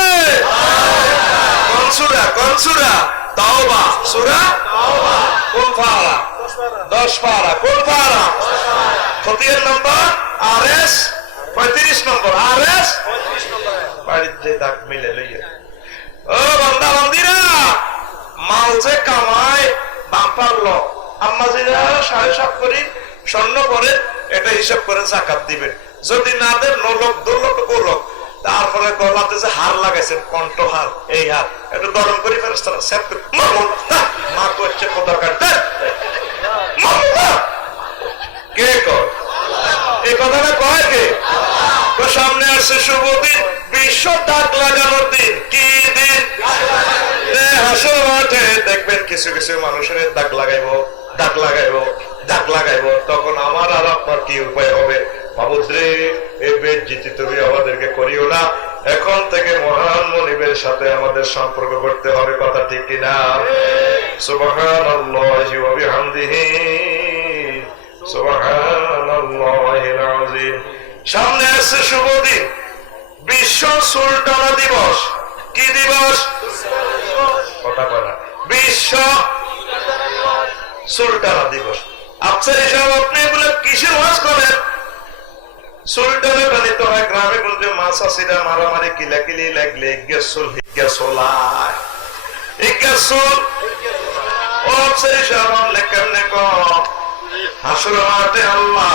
কোন সূরা? কোন সূরা? তাওবা সূরা তাওবা। কোন পারা? 10 পারা। কোন পারা? খতিয়ান নম্বর আরএস 35 নম্বর, আরএস 35 নম্বর। বাড়িতে দাগ মিলে লইয়া ও বান্দা বান্দিরা, মাল যে কামায় বাম্পার ল, আম্মা জিরা 7.5 করি স্বর্ণ করে এটা হিসাব করে যাকাত দিবেন। যদি না দেন 9 লক্ষ 2 লক্ষ 5 লক্ষ, তারপরে গলাতে যে হার লাগাইছেন কণ্ঠহার, এই হার একটু গরম করে ফেরেশতারা সেট করে মা করছে খোদার কাটতে কে কয়? এই কথাটা কয় কে? সামনে আসছে শুভ দিন, বিশ্ব দাগ লাগানোর দিন। কি দিন? হাসর মাঠে দেখবেন কিছু কিছু মানুষের দাগ লাগাইবো, দাগ লাগাইবো, দাগ লাগাইবো। তখন আমার আর আপনার কি উপায় হবে? মাবুদ্রে এই বেজ্জিতি তুমি আমাদেরকে করিও না, এখন থেকে মহান মনিবের সাথে আমাদের সম্পর্ক করতে হবে। কথা ঠিক কিনা? সুবহানাল্লাহি ওয়া বিহামদিহি সুবহানাল্লাহিল আযীম। সামনে আছে শুভ দিন, বিশ্ব সুলতানা দিবস। কি দিবস? কথা বলা, বিশ্ব সুলতানা দিবস। আচ্ছা এসব আপনি এগুলো কিসের ওয়াজ করেন? সুলতানের বানিত হয় গ্রামে গঞ্জে মাছাসিরা মারামারি কিলাকিলি লাগলে গেসুল হিগেসোলায় হিগেসুল ও সেই শাবান লেখেন নেকো হাসর মাঠে আল্লাহ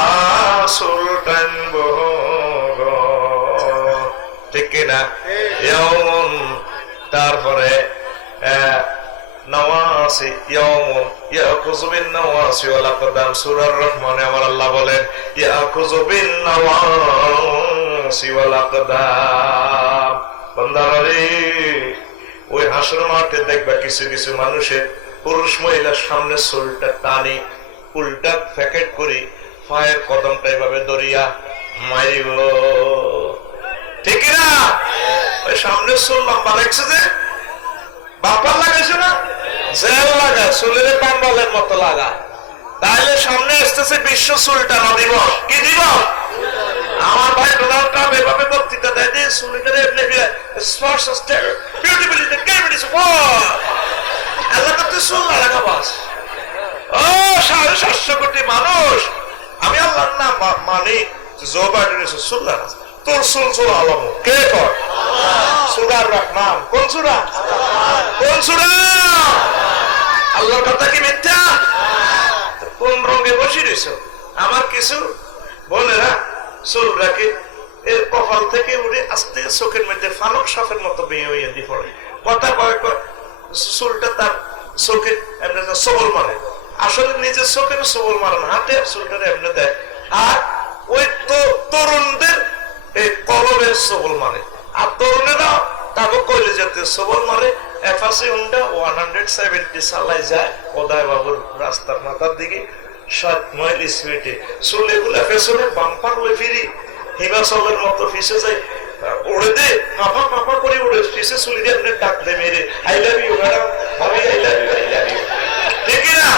সুলতান বহগ। ঠিক কিনা? ইয়াউমুন, তারপরে নওয়াসি, ইয়াউমুন ইয়াকুযু বিন নওয়াসি ওয়াল আকদাম। সূরার রহমানে আমার আল্লাহ বলেন ইয়াকুযু বিন নওয়াসি ওয়াল আকদাম। বান্দারে ওই হাসর মাঠে দেখবা কিছু কিছু মানুষের পুরুষ মহিলার সামনে চুলটা টানি উল্টা প্যাকেট করি পায়ের কদমটা এভাবে দরিয়া মারিব, ঠিক না? ওই সামনে চুল লম্বা লাগছে যে বাপার লাগাইছে না, জেল লাগায় চুলের পাম্বালের মতো লাগা। তাহলে সামনে আসতেছে বিশ্ব চুলটানা দিবস। কি দিবস? আমার ভাই ডোনাল্ড ট্রাম্প এভাবে বক্তৃতা দেয় যে চুলটার এমনি আল্লাহ করতে চুল না লাগা বাস। ও 750 কোটি মানুষ, আমি আল্লাহর নাম মানি। জো বাইডেন চুল লাগা, তোর চুল চুল আলম কে কর? সুরার রহমান। কোন সুরা? কোন সুরা? আল্লাহর কথা কি মিথ্যা? কোন রঙে বসে রয়েছ? আমার কিছু বোনেরা চুল রাখে এর কপাল থেকে উঠে আস্তে চোখের মধ্যে ফানক সাপের মতো বেয়ে হইয়া দিয়ে পড়ে। কথা কয় চুলটা তার চোখে এমনি সবল মারে, আসলে নিজের চোখের সবল মারে না, হাতে চুলটা এমনি দেয়। আর ওই তরুণদের এই কলমের সবল মারে, আর তরুণেরা তাকে কইলে যেতে সবল মারে। এফাসি হুন্ডা 170 চালাই যায় ওদায় বাবুর রাস্তার মাথার দিকে 7 মাইল স্পিডে, চুলে গুলা পেছনে বাম্পার হয়ে ফিরি হিমাচলের মতো ফিসে যায়, উড়ে দে পাপা পাপা করে উড়ে ফিসে চুলি দিয়ে আপনি ডাক দে মেরে আই লাভ ইউ ম্যাডাম, আমি I love you, I love you, ঠিক না?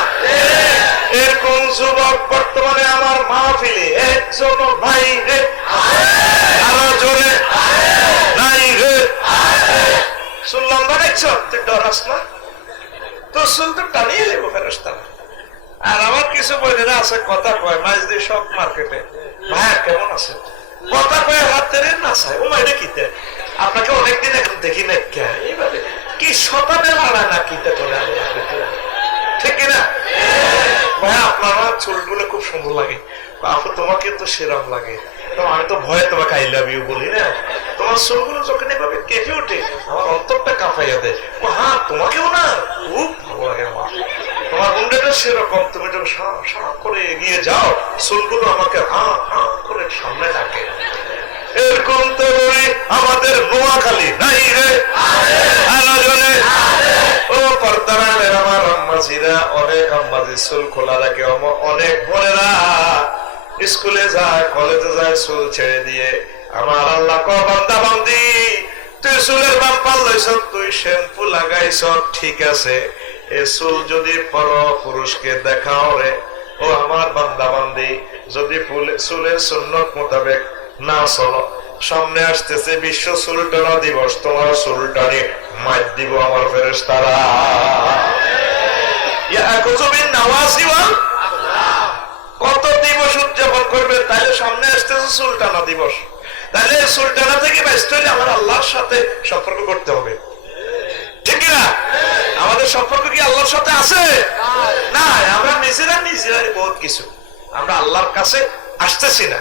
এরকম যুবক বর্তমানে আমার মাহফিলে একজন ভাই রে, আরো জোরে নাই রে। চুল লম্বা দেখছ তুই ডরাস না? তোর চুল তো টানিয়ে নেবো ফেরস্তা। আর আমার কিছু বইনেরা আছে কথা কয় মাঝ দিয়ে সব মার্কেটে, ভাইয়া কেমন আছে কথা কয়ে হাতের না চাই ও মাইটা কিতে আপনাকে অনেকদিন এখন দেখি না এইভাবে কি শতানে লড়ায় না কিতে করে, ঠিক না? ভাইয়া আপনার চুলগুলো খুব সুন্দর লাগে, আপু তোমাকে তো সেরম লাগে, তো আমি তো ভয়ে তোমাকে আই লাভ ইউ বলি না, তোমার চুলগুলো যখন এভাবে কেঁপে ওঠে আমার অন্তরটা কাঁপাইয়া দেয়। ও হ্যাঁ তোমাকেও না খুব ভালো লাগে আমার, তোমার গুন্ডেটা সেরকম, তুমি যখন সাপ করে এগিয়ে যাও চুলগুলো আমাকে হাঁ হাঁ করে সামনে ডাকে। এরকম তো আমাদের নোয়াখালী নাই রে, ও পর্দার আমার আম্মাজিরা, অনেক আম্মাজি চুল খোলা রাখে, অনেক বোনেরা স্কুলে যায় কলেজে যায় চুল ছেড়ে দিয়ে। আমার আল্লাহ ক বান্দা বান্দি তুই চুলের বাম্পার লইছ, তুই শ্যাম্পু লাগাইছ ঠিক আছে, এ চুল যদি পর পুরুষকে দেখাও রে, ও আমার বান্দা বান্দি যদি চুলের সুন্নত মোতাবেক না চলো, সামনে আসতেছে বিশ্ব চুলটানা দিবস, তোমার চুলটানি মাইর দিব আমার ফেরেশতারা। কত দিবস উদযাপন করবে, তাইলে সামনে আসতেছে চুলটানা দিবস, তাহলে চুলটানা থেকে ব্যস্ত হলে আমার আল্লাহর সাথে সম্পর্ক করতে হবে, ঠিক না? আমাদের সম্পর্ক কি আল্লাহর সাথে আছে? না, আমরা নিজেরাই বহুত কিছু আমরা আল্লাহর কাছে আসতেছি না।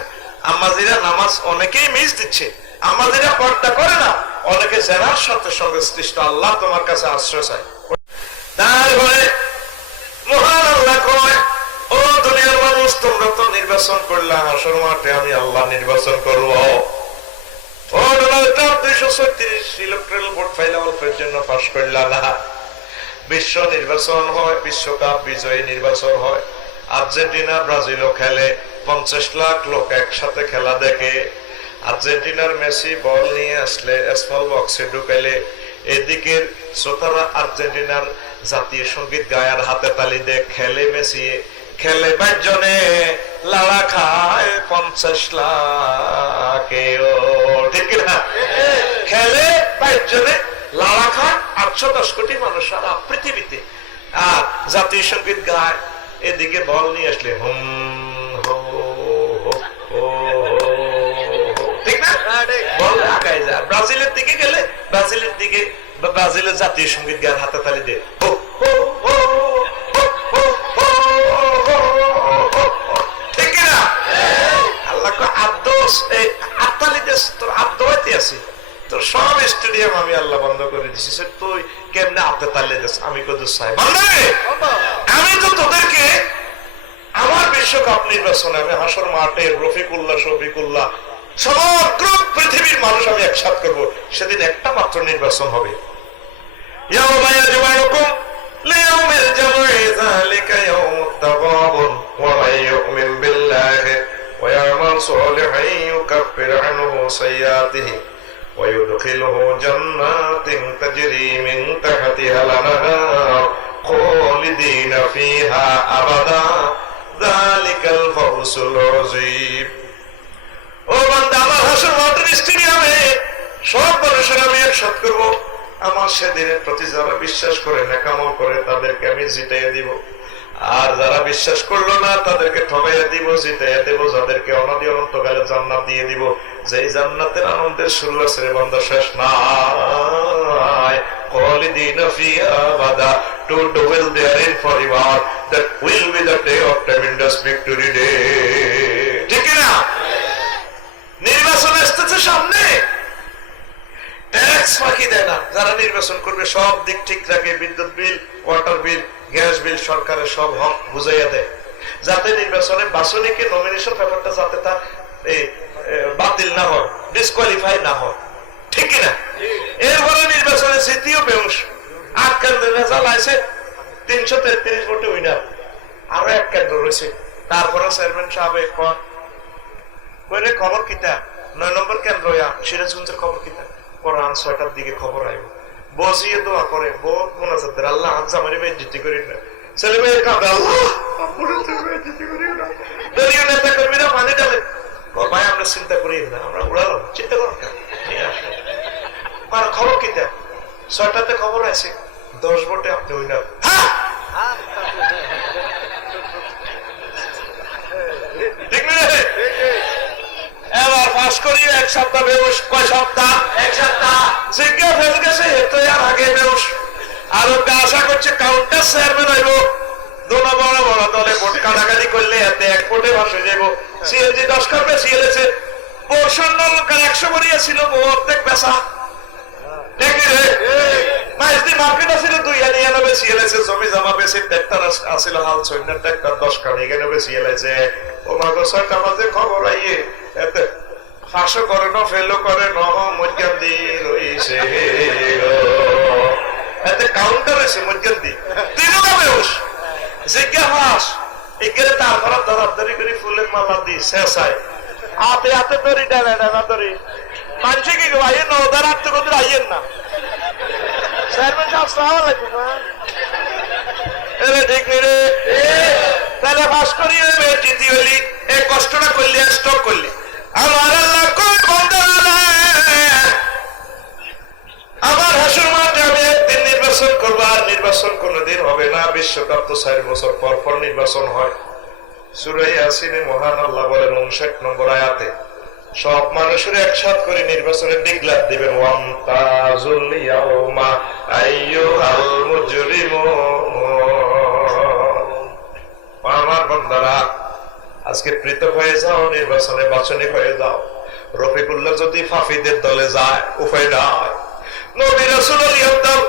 আমাদেরা নামাজ অনেকেই মিস দিচ্ছে, আমাদেরা পর্দা করে না, অনেকে জেনার সাথে সঙ্গে সৃষ্ট আল্লাহ তোমার কাছে আশ্রয় চায়। তারপরে মহান আল্লাহ কয়, ও দুনিয়ার মানুষ তোমরা তো নির্বাচন করলা, হাসর মাঠে আমি আল্লাহ নির্বাচন করবো। ও ডোনাল্ড ট্রাম্প 236 ইলেকট্রাল ভোট পাইলা অল্পের জন্য পাস করলা না। বিশ্ব নির্বাচন হয়, বিশ্বকাপ বিজয়ী নির্বাচন হয়, আর্জেন্টিনা ব্রাজিলও খেলে, 50 লাখ লোক একসাথে খেলা দেখে। আর্জেন্টিনার মেসি বল নিয়ে আসলে স্মল বক্সে ঢুকাইলে এদিকের শ্রোতারা আর্জেন্টিনার জাতীয় সঙ্গীত গায়ার হাতে তালি দিয়ে খেলে, মেসি খেলে 22 জনে লাড়া খায় 50 লাখে, ঠিক না? খেলে 22 জনে লাড়া খায় 810 কোটি মানুষ সারা পৃথিবীতে, আর জাতীয় সঙ্গীত গায়। এদিকে বল নিয়ে আসলে হুম হো হো, ঠিক না? বল আগায় যায়। ব্রাজিলের দিকে গেলে ব্রাজিলের দিকে ব্রাজিলের জাতীয় সঙ্গীত গান হাতে তালি দিয়ে, ঠিক না? আল্লাহ আদোস এই আত্মালিতে তোর আত্মহাতে আছে, তোর সব স্টেডিয়াম আমি আল্লাহ বন্ধ করে দিছি, তুই কেমনে হাতে তালি দিস? আমি কত চাই আমি তো তোদেরকে আমার বিশ্বকাপ নির্বাচনে আমি হাসর মাঠে রফিকুল্লাহ শফিকুল্লাহ সমগ্র পৃথিবীর মানুষ আমি একসাথ করবো, সেদিন একটা মাত্র নির্বাচন হবে, ইয়াউমা ইয়াজমাউকুম লিয়াউমিল জাম'i যালিকা ইয়াউমুত তাগাবুন ওয়া মান ইউমিন বিল্লাহি ওয়া ইয়া'মাল সালিহান ইউকাফির আনহু সাইয়্যাতিহি ওয়া ইউদখিলুহু জান্নাতিন তাজরি মিন তাহতিহাল আনহার খালিদিনা ফিহা আবাদা যালিকাল ফাওজুল আযীম। ও বান্দা, আমার হাসর মাঠের স্টেডিয়ামে সব মানুষের আমি একসাথ করবো। আমার সেদিনের প্রতি যারা বিশ্বাস করে নেকামল করে তাদেরকে আমি জিতাইয়া দিব, আর যারা বিশ্বাস করলো না তাদেরকে ঠকাইয়া দিব, জিতাইয়া দেব। যাদেরকে অনাদি অনন্তকালে জান্নাত দিয়ে দিব, যেই জান্নাতের আনন্দের শুরু আছে রে বান্দা, শেষ নাই। খালিদিনা ফিহা আবাদা, to dwell therein forever, that will be the day of tremendous victory day. ঠিক না? নির্বাচন আসতেছে সামনে, ট্যাক্স ফাঁকি দেয় না। যারা নির্বাচন করবে সব দিক ঠিক রাখে, বিদ্যুৎ বিল, ওয়াটার বিল, গ্যাস বিল সরকারের সব হক বুঝাইয়া দেয়, যাতে নির্বাচনে বাছনিকে নমিনেশন পেপারটা যাতে তার বাতিল না হয়, ডিসকোয়ালিফাই না হয়। ঠিক না? এরপরে নির্বাচনে তৃতীয় বেউস 8 কেন্দ্রের রেজাল্ট আছে, 333 ভোটে উইনার। আরো 1 কেন্দ্র রয়েছে। তারপরে চেয়ারম্যান সাহেব কইলে খবর কিতা 9 নম্বর কেন্দ্র সিরাজগঞ্জের খবর কিতা কোরআন 6টার দিকে খবর আইব, বসিয়ে দোয়া করে, বহুত মোনাজাতের, আল্লাহ আজ আমারে বেইজ্জতি করি না, ছেলে মেয়ে কাঁদে, আল্লাহ আমারে তুমি বেইজ্জতি করি না। দলীয় নেতা কর্মীরা পানি ঢালে, ভাই আমরা চিন্তা করি না, আমরা উড়ালাম, চিন্তা করো না। খবর কিতা 6টাতে খবর আছে, 10 ভোটে আপনি উইনার। ঠিক না? এবার পাস করি 1 সপ্তাহ বেউস, কয় সপ্তাহ? 1 সপ্তাহ। জিজ্ঞা ফেল গেছে, এত আর আগে বেউস। আর ওকে আশা করছে কাউন্টার চেয়ারম্যান হইব। দোনো বড় বড় দলে ভোট কাটাকাটি করলে এতে 1 ভোটে পাস হয়ে যাইব। সিএনজি 10 করবে, সিএলএসে পোর্শন 100 করিয়াছিল, অর্ধেক বেচা। ঠিক রে? মাইজদি মার্কেট আছিল 299, সিএলএসে জমি জমা বেশি, ট্রাক্টর আছিল হাল সৈন্যের ট্রাক্টর 10 কানি গেলে সিএলএসে। ও মাগো 6টা বাজে খবর আইয়ে এতে ফাঁসও করে না, ফেলও করে না, মজ্জান্দি রইছে এতে কাউন্টার হয়েছে মজ্জান্দি। তিনটা বেউস, জিজ্ঞা ফাঁস এখানে। তারপর ধরাধরি করে ফুলের মালা দি শেষায় হাতে হাতে ধরি, ডানা ডানা ধরি। মানুষে কি আইয়েন না, ওদের আত্মকদের আইয়েন না। চেয়ারম্যান সাহেব আসসালামু আলাইকুম। এরে ঠিক রে, তাহলে ফাঁস করি জিতি হইলি, এই কষ্টটা করলি, স্টপ করলি। আমার আল্লাহ কোন বন্ধ, আমার হাসুর মাঠে আমি একদিন নির্বাচন করবো, আর নির্বাচন কোনদিন হবে না। বিশ্বকাপ তো 4 বছর পর পর নির্বাচন হয়। সূরা ইয়াসিনে মহান আল্লাহ বলেন 59 নম্বর আয়াতে, সব মানুষের একসাথ করে নির্বাচনের ডিক্লার দিবেন, ওয়ামতাজুল ইয়াউমা আইয়ুহাল মুজরিমুন। আমার বান্দারা আজকে পৃথক হয়ে যাও, নির্বাচনে বাছনি হয়ে যাও। রফিকুল্লাহ যদি ফাফিদের দলে যায় উপায় নাই। নবী রাসূলুল্লাহ ইহতাম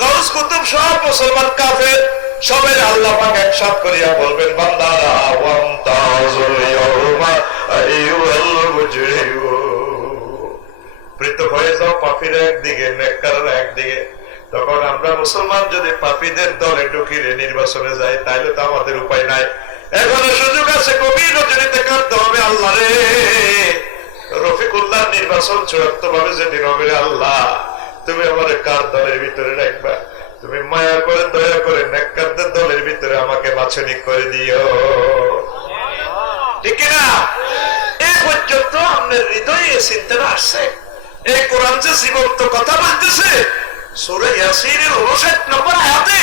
গাউস কুতুব সব মুসলমান কাফের, সবাই আল্লাহ পাক একসাথ করিয়া বলবেন, বান্দারা ওয়ামতাজুল ইয়াউমা আইয়ুহাল মুজরিমুন। পৃথক হয়ে যাও, পাপীরা একদিকে, নেককাররা একদিকে। তখন আমরা মুসলমান যদি পাপীদের দলে ঢুকিয়ে নির্বাচনে যাই, তাহলে তো আমাদের উপায় নাই। এখনো সুযোগ আছে, গভীর রজনীতে কাঁদতে হবে, আল্লাহ রে রফিকুল্লাহ নির্বাচন চূড়ান্ত ভাবে যেদিন হবে, আল্লাহ তুমি আমার কার দলের ভিতরে রাখবা, তুমি মায়া করে দয়া করে নেককারদের দলের ভিতরে আমাকে বাছনি করে দিও। ঠিক না? এই পর্যন্ত আপনার হৃদয়ে এই চিন্তাটা আসছে। এই কোরআন যে জীবন্ত কথা বলতেছে, সূরা ইয়াসিনের 59 নম্বর আয়াতে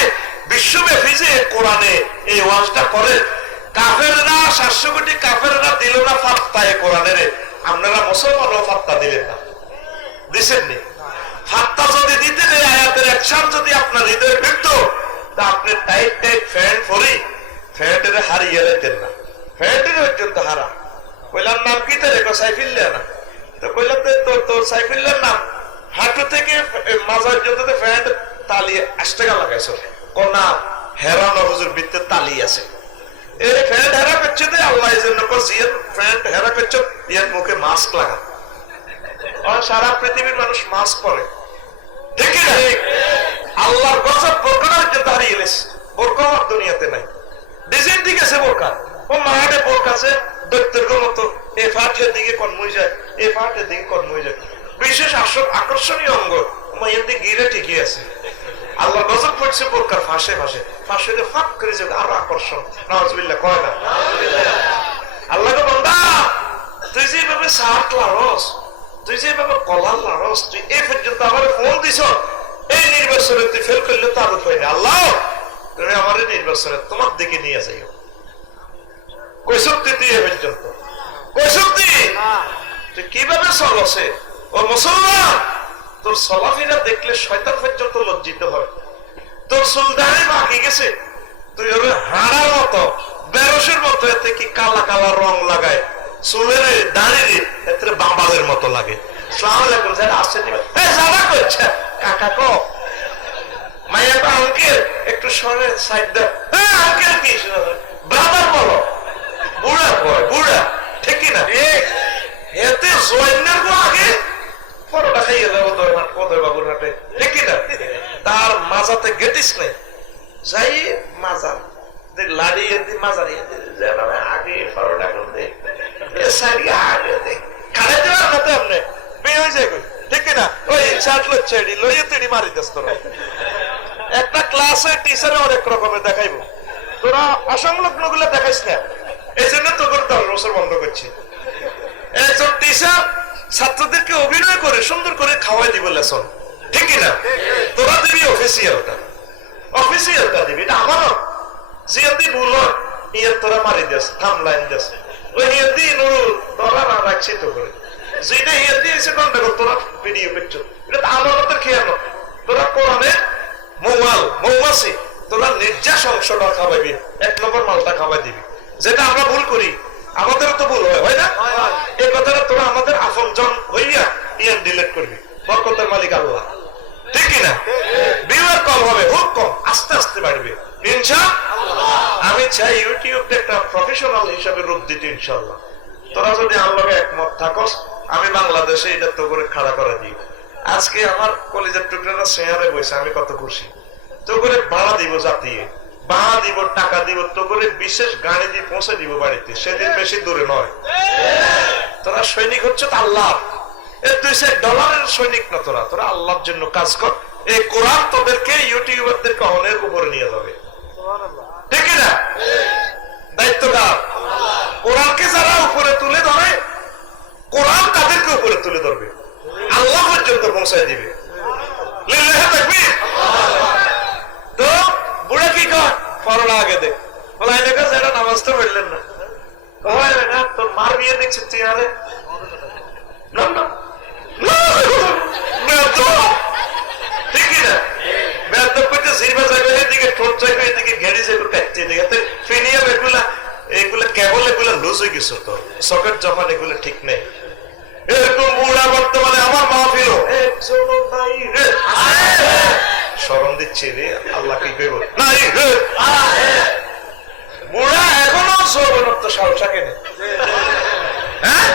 বিশ্বব্যাপী যে কোরআনে এই ওয়াজটা করে, কাফেররা 700 কোটি কাফেররা দিল না ফাত্তা এই কোরআনের, আপনারা মুসলমানও ফাত্তা দিলেন না, দিছেননি? ফাত্তা যদি দিতেন, এই আয়াতের অ্যাকশন যদি আপনার হৃদয়ে ঢুকতো, তা আপনি টাইট টাইট ফ্যান পরে ফ্যাটের হারিয়ে যেতেন না। ফ্যাটের পর্যন্ত হারা। কইলাম নাম কি তো রেখো? সাইফুল্লাহ না? তো কইলাম তোর সাইফুল্লাহর নাম হাঁটু থেকে মাজার যত ফ্যাট তালিয়ে 8 টাকা লাগাইছো, না হেরা নজর বৃত্তের তালি আছে। এই ফ্যাট হেরা করছে তো আল্লাহ এই জন্য জিয়ান ফ্যাট হেরা করছো, ইয়ার মুখে মাস্ক লাগা। সারা পৃথিবীর মানুষ মাস্ক পরে, ঠিক না? আল্লাহর গজব বোরকার জন্য হারিয়ে গেছে। বোরকা আর দুনিয়াতে নাই। ডিজাইন ঠিক আছে বোরকা, ও মায়াটে বোরকা আছে দৈত্যের মতো, এ ফাটের দিকে কন্মই যায়, এ ফাটের দিকে কন্মই যায়, বিশেষ আকর্ষণীয় অঙ্গ মায়ের দিকে গিরে ঠিকই আছে। আল্লাহ গজব পড়ছে বোরকার ফাঁসে ফাঁসে, ফাঁসে ফাঁক করে যাবে আরো আকর্ষণ। নাউজুবিল্লাহ কয় না? আল্লাহ বন্দা তুই যেভাবে শার্ট লাড়স, তুই যেভাবে কলার লাড়স, তুই এই পর্যন্ত আমার ফোন দিছ, এই নির্বাচনে তুই ফেল করলে তার উপায় নেই। আল্লাহ তুমি আমার নির্বাচনে তোমার দিকে নিয়ে যাই, কৈশক্তি তুই এ পর্যন্ত, কৈশক্তি তুই কিভাবে চলছে। ও মুসলমান, তোর চলাফেরা দেখলে শয়তান পর্যন্ত লজ্জিত হয়। তোর চুলদারি বাকি গেছে, তুই হবে হাড়ার মতো, বেরসের মতো, এতে কি কালা কালা রং লাগায় চুলের দাঁড়িয়ে, এতে বাম্বালের মতো লাগে। সালাম আলাইকুম স্যার, আসছে যারা করছে কাকা কো মাইয়া আঙ্কেল একটু সরে সাইড দাও, আঙ্কেল কি ব্রাদার বলো, বুড়া কয় বুড়া, ঠিক কিনা? এতে জয়েন্টের গো আগে পরোটা খাইয়ে যাবো কদয় বাবুর হাটে, ঠিক কিনা? তার মাজাতে গেটিস নেই, যাই মাজার লাড়ি মাজারি আগে পরোটা করতে আগে খাড়ে দেওয়ার মতো আপনি বেয়ে হয়ে যায়, ঠিক কিনা? ওই চাট লচ্ছি লইয়ে তিড়ি মারি দেস তোরা। একটা ক্লাসে টিচারে অনেক রকমের দেখাইবো, তোরা অসংলগ্ন গুলো দেখাইস না, এই জন্য তো করে 10 বছর বন্ধ করছি। একজন টিচার ছাত্রদেরকে অভিনয় করে সুন্দর করে খাওয়াই দিব লেসন, ঠিক কিনা? তোরা দিবি অফিসিয়ালটা, অফিসিয়ালটা দিবি, এটা আমারও জিয়াদি ভুল হয় ইয়ে তোরা মারি দেস, থাম লাইন দেস, ওই হিয়াদি নুরুল তোরা না রাখছি তো করে, যেটা হিয়াদি এসে কন্ট্যাক্ট কর, তোরা ভিডিও পিকচার, এটা তো আমাদের খেয়াল। তোরা কোরআনে মৌমাল মৌমাছি, তোরা নির্যাস অংশটা খাওয়াইবি, 1 নম্বর মালটা খাওয়াই দিবি। যেটা আমরা ভুল করি, আমাদেরও তো ভুল হয় না? এই কথাটা তোরা আমাদের আপনজন হইয়া ইয়ান ডিলিট করবি, বরকতের মালিক আল্লাহ, ঠিক কিনা? ভিউয়ার কম হবে, খুব কম, আস্তে আস্তে বাড়বে ইনশাআল্লাহ। আমি চাই ইউটিউবটা একটা প্রফেশনাল হিসাবে রূপ দিতে ইনশাআল্লাহ। তোরা যদি আমার একমত থাকস, আমি বাংলাদেশে এটা তো করে খাড়া করে দিই। আজকে আমার কলেজের টুকরাটা শেয়ারে বসে, আমি কত খুশি। তো করে ভাড়া দিব, জাতিয়ে ভাড়া দিব, টাকা দিব, তো করে বিশেষ গাড়ি দিয়ে পৌঁছে দিব বাড়িতে, সেদিন বেশি দূরে নয়। তোরা সৈনিক হচ্ছে তো আল্লাহ, $200 সৈনিক না তোরা, তোরা আল্লাহর জন্য কাজ কর। এই কোরআন তোদেরকে ইউটিউবারদেরকে অনেক উপরে নিয়ে যাবে, ঠিক না? দায়িত্বটা কোরআনকে যারা উপরে তুলে ধরে, কোরআন তাদেরকে উপরে তুলে ধরবে, আল্লাহ পর্যন্ত পৌঁছায় দিবে। তো বুড়া কি কর, পরোটা আগে দে, বলা এটা নামাজটা পড়লেন না, তোর মার বিয়ে দেখছিস তুই, আরে ঠিক না? বেদব করতে জিরবা জায়গা এদিকে, ঠোঁট জায়গা এদিকে, ঘেড়ি যেগুলো কাটছে এদিকে, ফিনিয়াম এগুলা এগুলা কেবল এগুলা লুজ হয়ে গেছে, তো সকেট যখন এগুলো ঠিক নেই। এরকম বুড়া বর্তমানে আমার মাহফিল শরম দিচ্ছে রে, আল্লাহ কি কইব নাই রে, বুড়া এখনো যৌবনত্ব সাহসা কেনে, হ্যাঁ?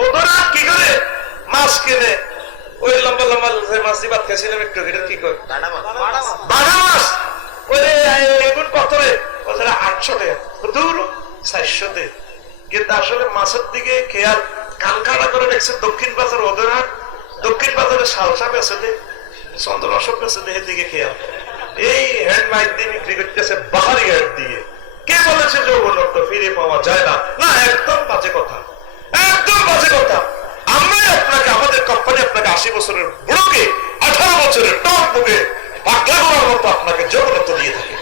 ওরা কি করে মাছ কেনে, ওই লম্বা লম্বা মাছ দিয়ে ভাত খাইছিলাম একটু, এটা কি করে বাঘা মাছ, ওই এগুন কত রে, 800 টাকা, দূর 400 কিন্তু আসলে মাছের দিকে খেয়াল কান কাটা করে দেখছে দক্ষিণ বাজার ওদরহাট, দক্ষিণ বাজারে শালসা বেছে দে, চন্দ্র অশোক বেছে দে, এদিকে খেয়াল এই হ্যান্ড মাইক দিয়ে বিক্রি করতেছে বাহারি হ্যান্ড দিয়ে। কে বলেছে যৌবনত্ব ফিরে পাওয়া যায় না? না, একদম বাজে কথা, একদম বাজে কথা। আমরাই আপনাকে, আমাদের কোম্পানি আপনাকে 80 বছরের বুড়োকে 18 বছরের টপ বুকে পাকলা করার মতো আপনাকে যৌবনত্ব দিয়ে থাকে।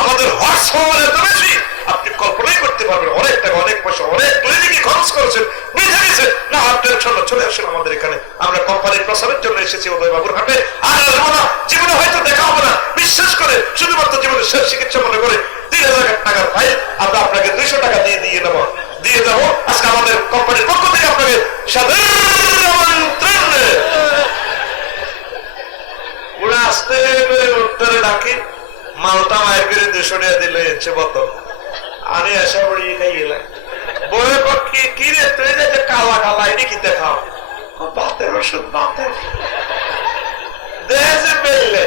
আমাদের হর্স পাওয়ার এত বেশি আপনি কল্পনাই করতে পারবেন। অনেক টাকা, অনেক পয়সা, অনেক ক্লিনিকে খরচ করেছেন, বুঝে গেছেন না? আপনার চলে আসেন আমাদের এখানে, আমরা কোম্পানির প্রচারের জন্য এসেছি উদয় বাবুর হাটে। আর জীবনে হয়তো দেখা হবে না, বিশ্বাস করে শুধুমাত্র জীবনের শেষ চিকিৎসা মনে করে 3000 টাকার ফাইল আমরা আপনাকে 200 টাকা দিয়ে নেবো, দিয়ে যাবো। আজকে আমাদের কোম্পানির পক্ষ থেকে আপনাকে ওরা আসতে উত্তরে ডাকি, মালটা মায়ের করে 200 টাকা দিলে এসে বতন আরে আসা পড়িয়ে খাই গেলাম। বইয়ের পক্ষে কি রে তুই যে কালা কালা এটি কিতে খাও, ভাতের ওষুধ, ভাতের দেশে পেলে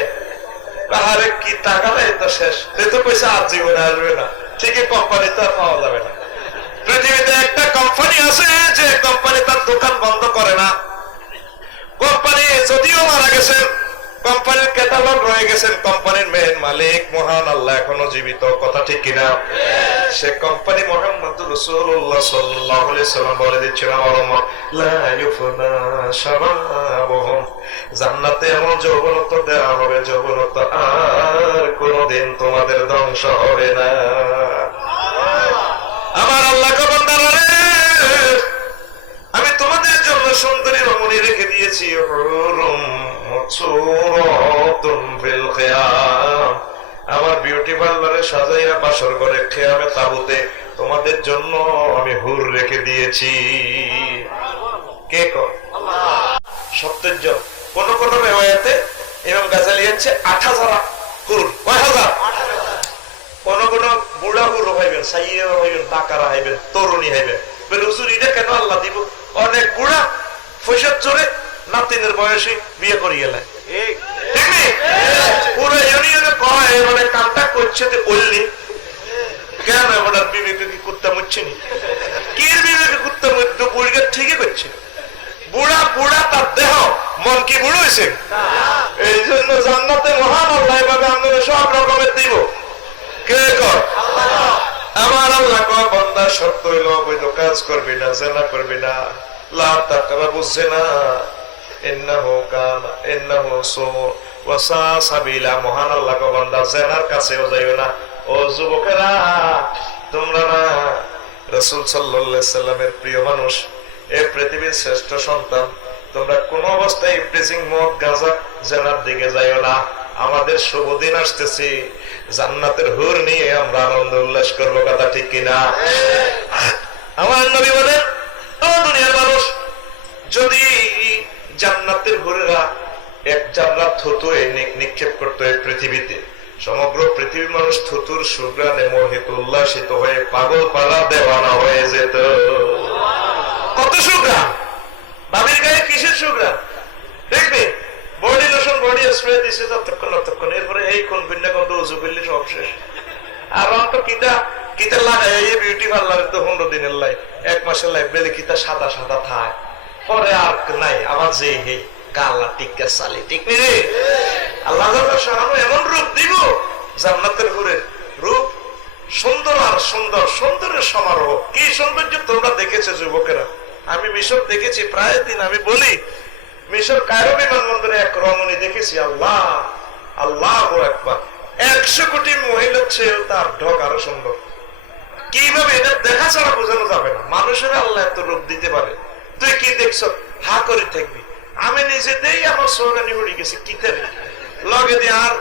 তাহারে কি টাকা নেই তো শেষ, তো পয়সা আর জীবনে আসবে না, ঠিকই কোম্পানি তো আর পাওয়া যাবে না। পৃথিবীতে একটা কোম্পানি আছে যে কোম্পানি তার দোকান বন্ধ করে না। কোম্পানি যদিও মারা গেছেন, কোম্পানির ক্যাটালগ রয়ে গেছেন, কোম্পানির মেন মালিক মহান আল্লাহ এখনো জীবিত, কথা ঠিক কিনা? সে কোম্পানি মুহাম্মদুর রাসূলুল্লাহ সাল্লাল্লাহু আলাইহি সাল্লাম বলে দিচ্ছেন, লা ইউফনা শাবাবুহুম, জান্নাতে এমন যৌবনত্ব দেওয়া হবে, যৌবনত্ব আর কোনদিন তোমাদের ধ্বংস হবে না। আমার আল্লাহ বান্দারা রে, আমি তোমাদের জন্য সুন্দরী রমণী রেখে দিয়েছি, আমার বিউটি পার্লারে সাজাইয়া বাসর ঘরে খেয়ামে তাবুতে তোমাদের জন্য আমি হুর রেখে দিয়েছি। কে কর? সত্যের কোন কোন রেওয়ায়াতে ইমাম গাজালি হচ্ছে ৮,০০০ হুর। কয় হাজার? কোন কোন বুড়া হুর হইবেন, সাইয়া হইবেন, বাকারা হইবেন, তরুণী হইবেন। হুজুর এটা কেন আল্লাহ দিব? অনেক বুড়া পয়সার চোরে নাতিনের বয়সে বিয়ে করিয়ে নেয়, ঠিক নেই? পুরো ইউনিয়নে কয় মানে কামটা করছে বললি কেন? এবার বিবেকে কি কুত্তা মুচ্ছে নি? কি বিবেকে কুত্তা মুচ্ছে? বুড়িকে ঠিকই করছে। বুড়া বুড়া তার দেহ, মন কি বুড়ো হয়েছে? এই জন্য জান্নাতে মহান আল্লাহ এভাবে আমাদের সব রকমের দিব। কে কর? আমার আল্লাহ কয় বান্দা শর্ত হইল অবৈধ কাজ করবি না, জেনা করবি না, লা তাকরাবু যিনা ইন্নাহু কানা ইন্নাহু সু ওয়া সা সাবিলা। মহান আল্লাহ কয় বান্দা জেনার কাছেও যাইও না। ও যুবকেরা, তোমরা না রাসূল সাল্লাল্লাহু আলাইহি সাল্লামের প্রিয় মানুষ, এই পৃথিবীর শ্রেষ্ঠ সন্তান, তোমরা কোন অবস্থায় ইফটিজিং, মদ, গাঁজা, জেনার দিকে যাইও না। আমাদের শুভ দিন আসতেছে, জান্নাতের হুর নিয়ে আমরা আনন্দ উল্লাস করবো, কথা ঠিক কিনা? আমার নবী বলেন, ও দুনিয়ার মানুষ, যদি জান্নাতের হুরেরা এক জান্নাত থুতু নিক্ষেপ করতো এই পৃথিবীতে, সমগ্র পৃথিবীর মানুষ থুতুর সুগ্রানে মোহিত উল্লাসিত হয়ে পাগল পালা দেওয়ানা হয়ে যেত। কত সুগ্রাম! বাবির গায়ে কিসের সুগ্রাম দেখবে? বডি লোশন, বডি স্প্রে দিছে যতক্ষণ, এরপরে এই কোন ভিন্ন গন্ধ, উজু করলে সব শেষ। আর অন্ত কিতা কিতা লাগাই এই বিউটি পার্লারে তো 15 দিনের লাই, 1 মাসের লাই বেলে কিতা সাদা সাদা থায়, পরে আর নাই আবার যে হে কালা টিকা সালি, ঠিক নেই রে? আল্লাহ এমন রূপ দিব, জান্নাতের হুরের রূপ সুন্দর আর সুন্দর, সুন্দরের সমারোহ। কি সৌন্দর্য তোমরা দেখেছো যুবকেরা? আমি মিশর দেখেছি প্রায় দিন, আমি বলি মিশর কায়রো বিমানবন্দরে এক রমণী দেখেছি, আল্লাহ আল্লাহ একবার 100 কোটি মহিলার চেয়েও তার ঢোক আরো সুন্দর। কিভাবে? এটা দেখা ছাড়া বোঝানো যাবে না। মানুষের আল্লাহ এত রূপ দিতে পারে, তুই কি দেখছো? হা করে থাকবি। আমি নিজে দেই আমার সোহানি উড়ি গেছি, কি করে লগে দিয়ে আর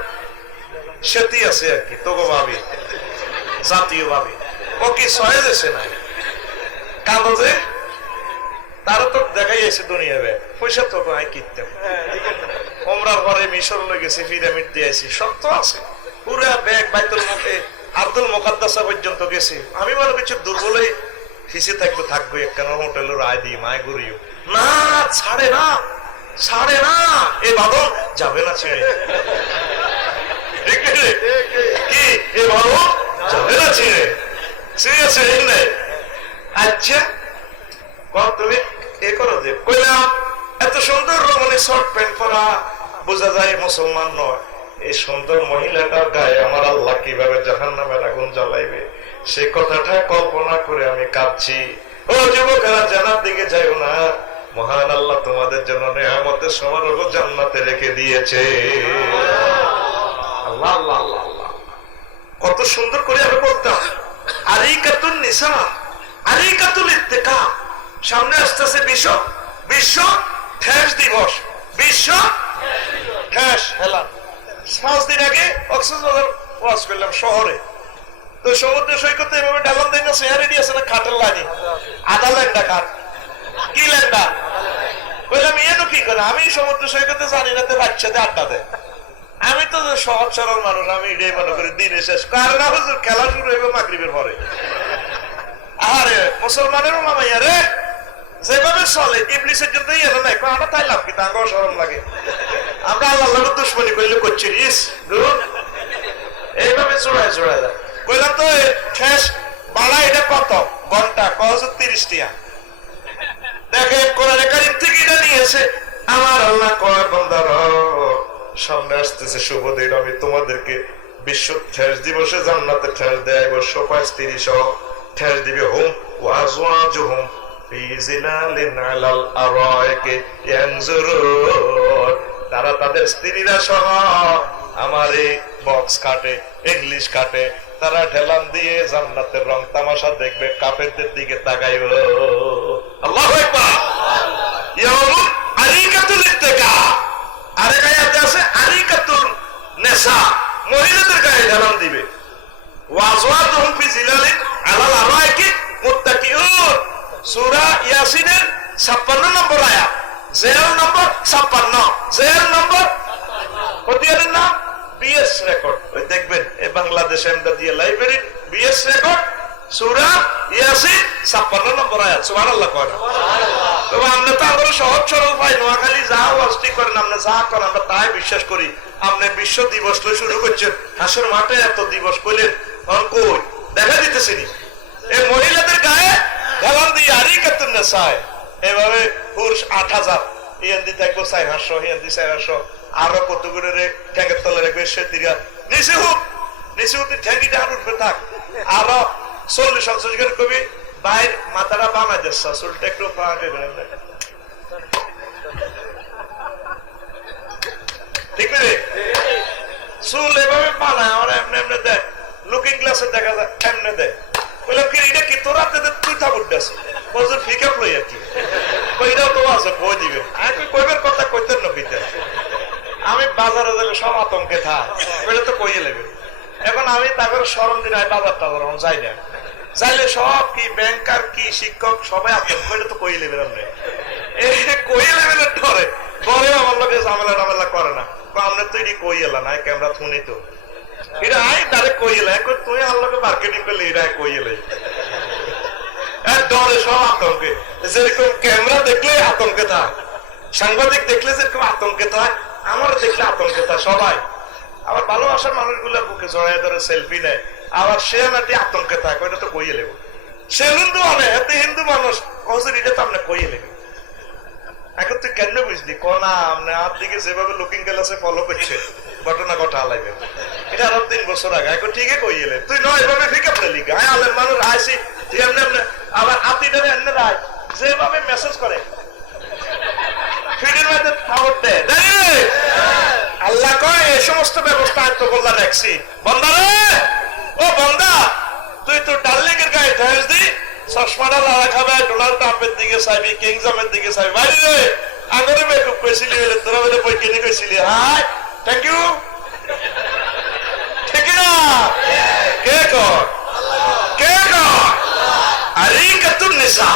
সেটি আছে আর কি, তোকে ভাবি জাতীয় ভাবি ও কি সয়ে যাচ্ছে না কাগজে, তারা তো দেখাই আছে দুনিয়া বে পয়সা তো আই কিনতে। ওমরার পরে মিশর লয়ে গেছি, পিরামিড দিয়েছি, সব তো আছে পুরো ব্যাগ, বাইতুল মুখে আব্দুল মুকাদ্দাসা পর্যন্ত গেছি। আমি মনে করছি দুর্বলে ফিসে থাকবো থাকবো, একখানা হোটেলের আয় দিই মায় ঘুরিও না, ছাড়ে না ছাড়ে না, এ বাদল যাবে না ছেড়ে, কি এ বাদল যাবে না ছেড়ে, সিরিয়াস নেই। আচ্ছা তুমি এ করো যে কইলাম এত সুন্দর রমণী শর্ট প্যান্ট পরা, বোঝা যায় মুসলমান নয়। এই সুন্দর মহিলাটার গায়ে আমার আল্লাহ কিভাবে জাহান্নামের আগুন জ্বালাইবে, সে কথাটা কল্পনা করে আমি কাঁদছি। ও যুবকেরা, জান্নাত দিকে যাইও না, মহান আল্লাহ তোমাদের জন্য নেয়ামতের সমারোহ জান্নাতে রেখে দিয়েছে। আল্লাহ আল্লাহ আল্লাহ আল্লাহ, কত সুন্দর করে আমি বলতাম। আরিকাতুন নিসা, আরিকাতুল ইত্তেকা। সামনে আসতেছে বিশ্ব ঠেস দিবস, বিশ্ব ঠেস হেলা। 5 দিন আগে কক্সবাজার ওয়াজ করলাম শহরে, তো সমুদ্র সৈকতে এভাবে ডালান দেয় না, চেয়ারে দিয়েছে না খাটের লাইনে, আধা ল্যান্ডা খাট, কি ল্যান্ডা বললাম এনো কি করে? আমি সমুদ্র সৈকতে জানি না, তো বাচ্চাতে আড্ডা দেয়। আমি তো সহজ সরল মানুষ, আমি এটাই মনে করি দিনে শেষ, কারণ খেলা শুরু হইবে মাগরিবের পরে। আরে মুসলমানেরও মামাইয়া রে, যেভাবে চলে ইবলিসের জন্য এলো না আমরা তাই লাভ কি তাঙ্গ শরম লাগে আমরা আল্লাহর দুশ্মনী করলে করছি ইস গুড এইভাবে জোড়ায় জোড়ায় যায় কইলাম তো শেষ বাড়া এটা কত ঘন্টা কজ 30 টাকা দেখেন কোরআনে কারীম থেকে এটা নিয়েছে আমার আল্লাহ কয় বান্দার সামনে আসতেছে শুভ দিন আমি তোমাদেরকে বিশ্ব ঠেস দিবসে জান্নাতে ঠেস দেয় 135 ঠেস দিবে হুম ওয়াজওয়াজুহুম ফি জিলালিন আলাল আরাইকি ইয়ানজুরুন তারা তাদের স্ত্রীরা সহ আমার এই বক্স কাটে ইংলিশ কাটে তারা ঢেলান দিয়ে জান্নাতের রং তামাশা দেখবে কাফেরদের দিকে তাকাইব আল্লাহু আকবার ইয়াউমুন আরিকাতুল ইত্তিকা আরেক আয়াতে আছে আরিকাতুল নিসা মহিলাদের গায়ে ঢেলান দিবে ওয়াজওয়াজুহুম ফি জিলালিন আলাল আরাইকি মুত্তাকিউন সূরা ইয়াসিনের 56 নম্বর আয়াত জেল নম্বর 56 জেল নম্বর হদিয়ারের নাম বিএস রেকর্ড ওই দেখবেন এই Bangladesh Emdadia library BS record সূরা ইয়াসিন 56 নম্বর আয়াত সুবহানাল্লাহ কয় সুবহানাল্লাহ তবে আমরা তো আরো সহজ সরল পাই নোয়াখালী যা ওয়াজটি করেন আমরা যা করেন আমরা তাই বিশ্বাস করি আপনি বিশ্ব দিবস লই শুরু করছেন হাসর মাঠে এত দিবস কইলেন তখন কই দেখা দিতেছেন এই মহিলাদের গায়ে ঢালান দিয়ে আরিকাতুন নিসায় এভাবে পুরুষ 8000 ইয়ান্দি থাকবো 400 ইয়ান্দি 400 আরো কতগুলো রে ট্যাঙ্কের তলে রেখে সে দিরা নিচে হোক ঠ্যাঙ্কিটা আর উঠবে থাক আরো 40-50 করে কবি বাইর মাথাটা বানাই দিচ্ছে চুলটা একটু ফাঁকে ঠিক রে চুল এভাবে বানায় আমার এমনি এমনি দেয় লুকিং গ্লাসে দেখা যায় এমনি দেয় বললাম কি এটা কি তোরা তুই থাকুর দেশ বছর ফিকাপ লই আর কি এটাও তো আছে বই দিবে আমি কইবার কথা কইতেন না পিতে আমি বাজারে গেলে সব আতঙ্কে থাক ওইটা তো কইয়ে নেবে এখন আমি তাদের স্মরণ দিন বাজার টাজার যাই না যাইলে সব কি ব্যাংকার কি শিক্ষক সবাই আতঙ্ক ওইটা তো কইয়ে নেবে আপনি এই কইয়ে নেবে ধরে পরে আমার লোকে ঝামেলা টামেলা করে না আমরা তো এটি কই এলা না ক্যামেরা শুনি তো এটা আই ডাইরেক্ট কই এলা এখন তুই আমার লোকে মার্কেটিং করলে এটা কই এলে ডরে সব আতঙ্কে যেরকম ক্যামেরা দেখলে আতঙ্কে থাক সাংবাদিক দেখলে যেরকম আতঙ্কে থাক আমার দেখলে আতঙ্কে থাক সবাই আবার ভালোবাসার মানুষগুলো বুকে জড়াই ধরে সেলফি নেয় আবার সে নাটি আতঙ্কে থাক ওইটা তো কইয়ে লেব সে হিন্দু মানে এতে হিন্দু মানুষ কজন এটা তো আপনি কইয়ে লেবে এখন তুই কেন বুঝলি কোনা আপনি আর দিকে যেভাবে লুকিং গ্লাসে ফলো করছে ঘটনা ঘটা লাগবে এটা আরো 3 বছর আগে এখন ঠিকই কইয়ে লে তুই নয় এভাবে ফিকে ফেলি গায়ে আলের মানুষ আইসি এমনি এমনি আবার আতিটারে এমনি রায় যেভাবে মেসেজ করে ফিডের মধ্যে খাবার দেয় আল্লাহ কয় এই সমস্ত ব্যবস্থা আয়ত্ত করলা রাখছি বন্দা রে ও বন্দা তুই তো ডার্লিং এর গায়ে ঢেস দি চশমাটা লাগা খাবে ডোনাল্ড ট্রাম্পের দিকে চাইবি কিংজামের দিকে চাইবি বাইরে রে আগরে মেকআপ কইছিলি বলে তোরা বলে বই কিনে কইছিলি হাই থ্যাংক ইউ ঠিক না কে কর আরিকাতুন নিসা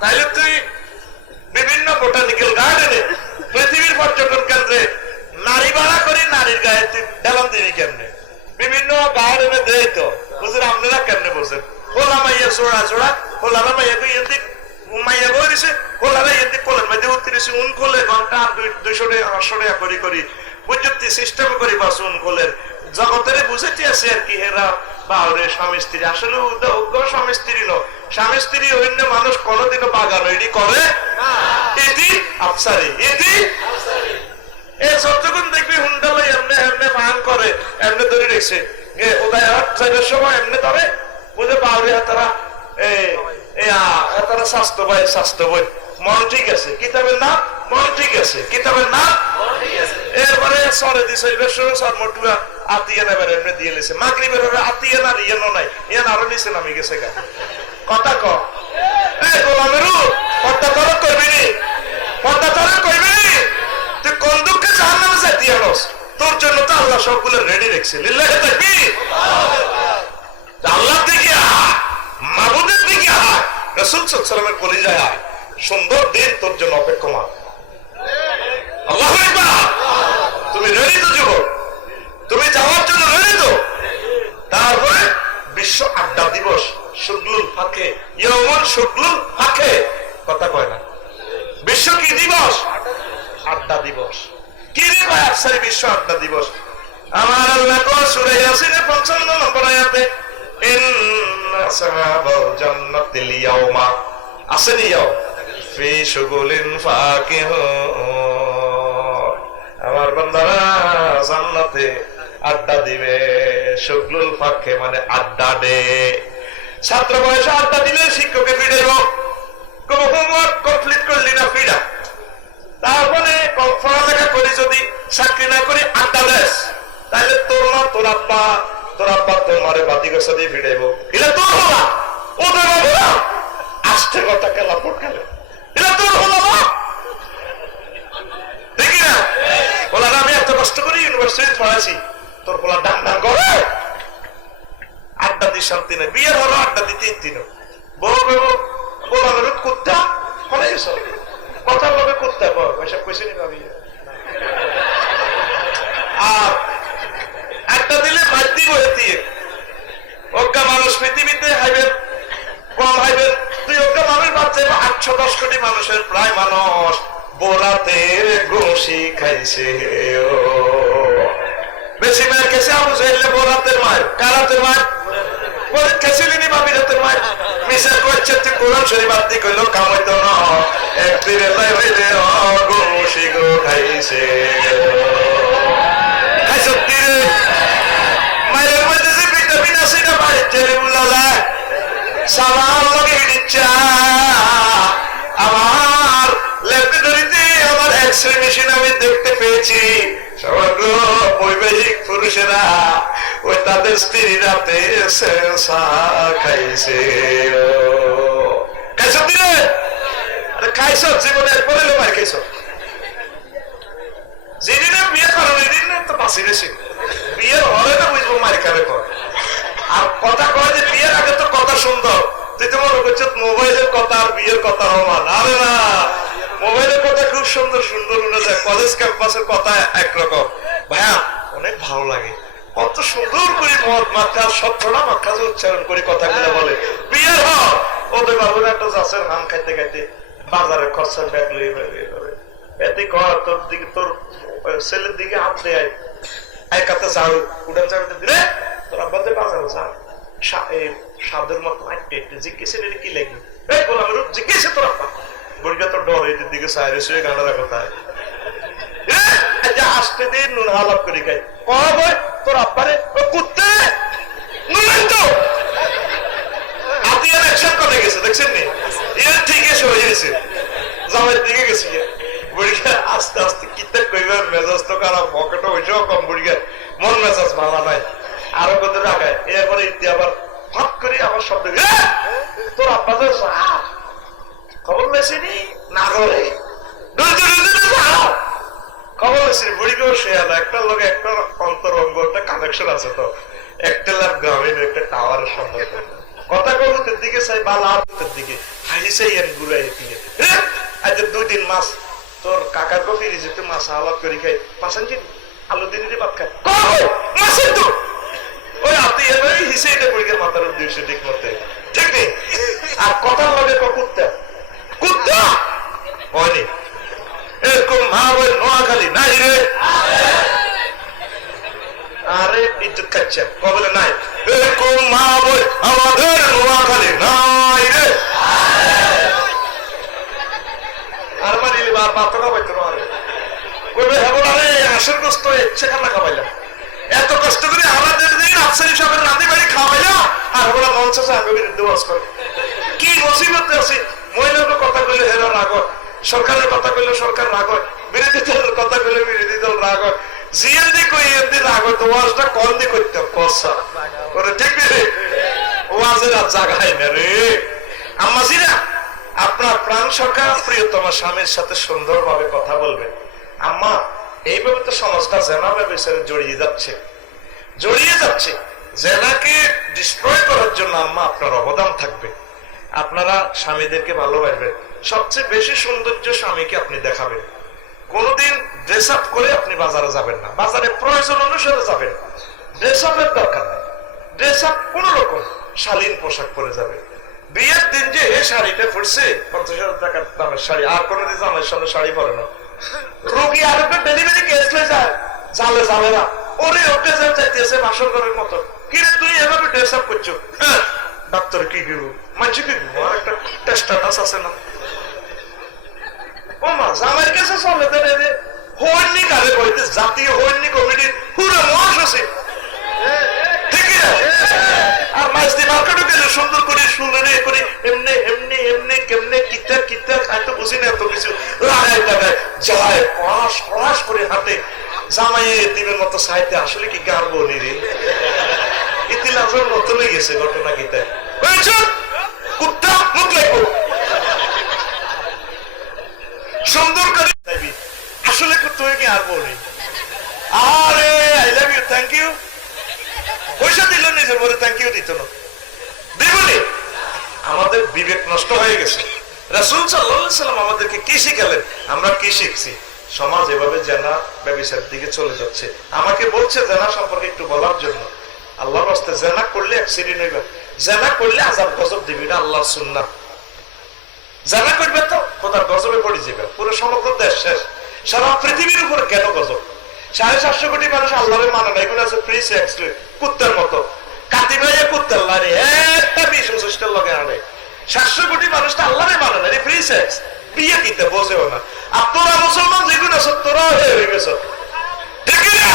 তাইলে তুই বিভিন্ন বোটানিক্যাল গার্ডেনে পৃথিবীর পর্যটন কেন্দ্রে নারী ভাড়া করি নারীর গায়ে তুই ঢেলান দিবি কেমনে বিভিন্ন গার্ডেনে দেয় তো বুঝলেন আপনারা কেমনে বলছেন হোলা মাইয়া জোড়া জোড়া হোলারা মাইয়া তুই এদিক মাইয়া বই দিছে হোলারা এদিক কোলের মধ্যে উত্তরিছে উন খোলে ঘন্টা 200 টাকা করি করি প্রযুক্তি সিস্টেম করি বাস উন খোলের জগতের বুঝেছি আছে আর কি হেরা বাউরে স্বামী স্ত্রী আসলে স্বামী স্ত্রী নো স্বামী স্ত্রী অন্য মানুষ কোনোদিনও বাগান রেডি করে এটি আফসারি এটি এই যতক্ষণ দেখবি হুন্ডালাই এমনি এমনি ফান করে এমনি ধরে রেখেছে ওদের চাইবার সময় এমনি ধরে বুঝে বাউরে তারা তারা স্বাস্থ্য বই মন ঠিক আছে কিতাবের নাম মন ঠিক আছে কিতাবের নাম এরপরে সরে দিছে সরমটুয়া আতিয়া নেবার এমনি দিয়ে লেছে মাগরিবের আতিয়া না রিয়ানো নাই ইয়ান আরো নিচে নামি গেছে গা কথা ক গোলামেরু পর্দা তরক করবি নি পর্দা তরক করবি নি তুই কোন দুঃখে জাহান্নামে যাইতি আনস তোর জন্য তো আল্লাহ সবগুলো রেডি রেখেছে লিল্লাহি তাকবীর আল্লাহ দিকে মাবুদের দিকে রাসূল সাল্লাল্লাহু আলাইহি ওয়াসাল্লামের কলিজায় আয় সুন্দর দিন তোর জন্য অপেক্ষমান আল্লাহু আকবার তুমি রেডি তো যুবক তুমি যাওয়ার জন্য রেডি তো তারপরে বিশ্ব আড্ডা দিবস শুগলুল ফাঁকে ইয়ৌমুল শুগলুল ফাঁকে কথা কয় না দিবস? আড্ডা দিবস। কি রে ভাই আফসারি বিশ্ব আড্ডা দিবস? আমার আল্লাহ কয় সূরা ইয়াসিনের 55 নম্বর আয়াতে ইন্না সাহাবাল জান্নাতিল ইয়াউমা আসেনি ইয়াও ফি শুগুলিন ফাকিহুন। আমার বান্দারা জান্নাতে আড্ডা দিবে, শুগলুল ফাকে মানে আড্ডা দে। ছাত্র বয়সে আড্ডা দিলে শিক্ষকের পিড়াইব, কোন হোমওয়ার্ক কমপ্লিট করলি না পিড়া, তারপরে পড়ালেখা করি যদি চাকরি না করি আড্ডা দেশ, তাহলে তোর মা তোর আব্বা তোর মারে বাতি গোসা দিয়ে ফিরাইবো। এটা তোর হলা ওদের বাবা আস্তে কথা খেলা পট খেলে, এটা তোর হলো দেখি না? বলা আমি এত কষ্ট করি ইউনিভার্সিটি পড়াইছি, তোর বলা ডান ডান করে আড্ডা দিয়ে শান্তি নেই। বিয়ের হলো আড্ডা দিতে দিন বউ বলা কুত্তা ফলে গেছ কথার লোকে কুত্তা পয়সা কইছে নি ভাবি। আর একটা দিলে মাইতি বয়ে দিয়ে অজ্ঞা মানুষ পৃথিবীতে হাইবেন কম হাইবেন, তুই অজ্ঞা মানুষ বাচ্চা 810 কোটি মানুষের প্রায় মানুষ বোরাতের গোশি খাইছে। বেশি মায়ের কেসে আবু জাহেলে বোরাতের মায়ের কারাতের মায়ের পরীক্ষা ছিলিনি ভাবি রাতের মায়ের মিশা করছে তুই কোরআন শরীফ আদি কইল কামাইত না একদিনে লাই হইলে গোশি গো খাইছে। মায়ের মধ্যে যে ভিটামিন আছে না বাড়িতে বুঝা যায়। সালাম লগে ইচ্ছা আমার ল্যাবরেটরিতে আমার এক্সরে মেশিন আমি দেখতে পেয়েছি সমগ্র বৈবাহিক পুরুষেরা ওই তাদের স্ত্রীরা খাইছে। খাইছ দিলে খাইছ জীবনে একবারে মার খাইছ। যেদিনে বিয়ে করেন এদিন তো বাঁচি বেশি, বিয়ের হলে না বুঝবো মার খাবে কর। আর কথা কয় যে বিয়ের আগে তো কথা সুন্দর, তুই তো মনে করছো মোবাইলের কথা আর বিয়ের কথা সমান। আরে না, মোবাইলের কথা খুব সুন্দর সুন্দর শুনে যায়, কলেজ ক্যাম্পাসের কথা একরকম। ভাইয়া অনেক ভালো লাগে, কত সুন্দর করে মদ মাখা সবটা মাখা উচ্চারণ করে কথাগুলো বলে। বিয়ের হল ওদের বাবুরা একটা গাছের নাম খাইতে খাইতে বাজারে খরচার ব্যাগ লইয়ে বেরিয়ে যাবে। এতে কর তোর দিকে তোর ছেলের দিকে হাত দেয় এক হাতে ঝাড়ু উঠান ঝাড়ুতে দিলে তোর আব্বাতে বাজারে যা সাদের মতো জিজ্ঞেস কি লাগবে বললাম জিজ্ঞেস তোর আব্বা বুড়িটা তোর ডর এদের দিকে সাইরে শুয়ে গান্ডারা কোথায় আসতে দিয়ে নুন হালাপ করে খাই কব তোর আব্বারে কুত্তে নুন তো আতিয়ার একশন করে গেছে দেখছেন নি এর ঠিক এসে হয়ে গেছে জামের দিকে গেছি বুড়িটা আস্তে আস্তে কিতে কইবার মেজাজ তো খারাপ পকেটে হইছেও কম বুড়িটা মন মেজাজ ভালো নাই আরো কত রাখায় এরপরে ইতি আবার ফাঁক করে আমার শব্দ তোর আব্বা তো খবর মেসিনি না করে খবর মেসি বুড়িকেও শেয়াল একটা লোক একটা অন্তরঙ্গ একটা কানেকশন আছে তো একটা লাভ গ্রামীণ একটা টাওয়ারের সম্পর্ক কথা কবুতের দিকে চাই বা লাভের দিকে হাসিছে ঘুরাই দিয়ে আজ 2-3 মাস তোর কাকার কফি যেতে মাছ আলাপ করে খাই পাশান কি আলু দিনে ভাত খায় মাছের তো ওই আপনি হিসে এটা পরীক্ষার মাথার উদ্দেশ্য ঠিক মতে ঠিক নেই। আর কথার লগে কুত্তা কুত্তা হয়নি এরকম মা বই নোয়াখালী নাই রে আরে ইজ্জত খাচ্ছে কবলে নাই এরকম মা বই আমাদের নোয়াখালী নাই রে আর মানিলি বার বাতরা পাইতো না আরে কইবে হ্যাঁ আরে আসল কষ্ট ইচ্ছে খানা খাওয়াইলাম এত কষ্ট করে আমাদের দিন আফসারি সাহেবের রাতে বাড়ি খাওয়াইলাম আর ওরা মঞ্চ আগে বিরুদ্ধে বাস করে কি মুসিবত আছে। মহিলাদের কথা কইলে হেরা রাগ হয়, সরকারের কথা কইলে সরকার রাগ হয়, বিরোধী দলের কথা কইলে বিরোধী দল রাগ হয়, জিএনডি কই এমনি রাগ হয়। তো ওয়াজটা কল দিয়ে করতাম কসা করে ঠিক রে ওয়াজের আর জাগায় না রে আম্মাজিরা। আপনার প্রাণ সরকার প্রিয়তম স্বামীর সাথে সুন্দরভাবে কথা বলবেন। আম্মা এইভাবে তো সমাজটা জেনা ব্যবসায় জড়িয়ে যাচ্ছে। জেনাকে ডিস্ট্রয় করার জন্য আম্মা আপনার অবদান থাকবে। আপনারা স্বামীদেরকে ভালোবাসবেন, সবচেয়ে বেশি সৌন্দর্য স্বামীকে আপনি দেখাবেন। কোনদিন ড্রেস আপ করে আপনি বাজারে যাবেন না, বাজারে প্রয়োজন অনুসারে যাবেন, ড্রেস আপের দরকার নেই। ড্রেস আপ কোন রকম শালীন পোশাক পরে যাবে। বিয়ের দিন যে শাড়িটা পরছে 50,000 টাকার দামের শাড়ি, আর কোনোদিন জামাইয়ের সামনে শাড়ি পরে না। রোগী আর একটা ডেলিভারি কেস হয়ে যায়, জালে জালে না, ওরে ওকে চাইতেছে বাসর ঘরের মতো। কিরে তুই এভাবে ড্রেস আপ করছো? ডাক্তার কি করবো, মানছি কি করবো, আর একটা টেস্টাস আছে না। ও মা, জামাইয়ের কাছে চলে দেবে হইনি কারে বইতে, জাতীয় হইনি কমিটির পুরো মহাসচিব, ঠিক না? আর মাঝদি মার্কেটে গেলে সুন্দর করে শুনে করে এমনি এমনি এমনি কেমনে কিতা কিতা খাইতে বুঝি না, এত কিছু লাগাই লাগায় যায় পড়াশ পড়াশ করে হাতে জামাইয়ে দিবের মতো সাইতে। আসলে কি গার্ব নিরে ইতিলাজের মতো হয়ে গেছে ঘটনা। কিতা কুত্তা মুখ লাগবো সুন্দর করে আসলে তুমি কি আর বলি, আরে I love you, thank you, পয়সা দিল নিজের বলে থ্যাংক ইউ দিত না, দিবনি। আমাদের বিবেক নষ্ট হয়ে গেছে। রাসূল সাল্লাল্লাহু আলাইহি ওয়াসাল্লাম আমাদেরকে কি শিখালেন, আমরা কি শিখছি? সমাজ এভাবে জেনা ব্যভিচারের দিকে চলে যাচ্ছে। আমাকে বলছে জেনা সম্পর্কে একটু বলার জন্য। আল্লাহর রাস্তায় জেনা করলে অ্যাক্সিডেন্ট হইবে, জেনা করলে আযাব গজব দিবে, এটা আল্লাহর সুন্নাহ। জেনা করবে তো খোদার গজবে পড়ে যাবে, পুরো সমগ্র দেশ শেষ। সারা পৃথিবীর উপর কেন গজব? 750 কোটি মানুষ আল্লাহরে মানে না, এগুলো আছে ফ্রি সেক্স, কুত্তার মতো কাতি ভাইয়া কুত্তার লারে একটা 20-25 লগে আনে। 700 কোটি মানুষ তো আল্লাহরে মানে না, ফ্রি সেক্স, বিয়ে কিতে বোঝেও না। আর তোরা মুসলমান যেগুলো আছে তোরা হয়ে গেছ, ঠিক না?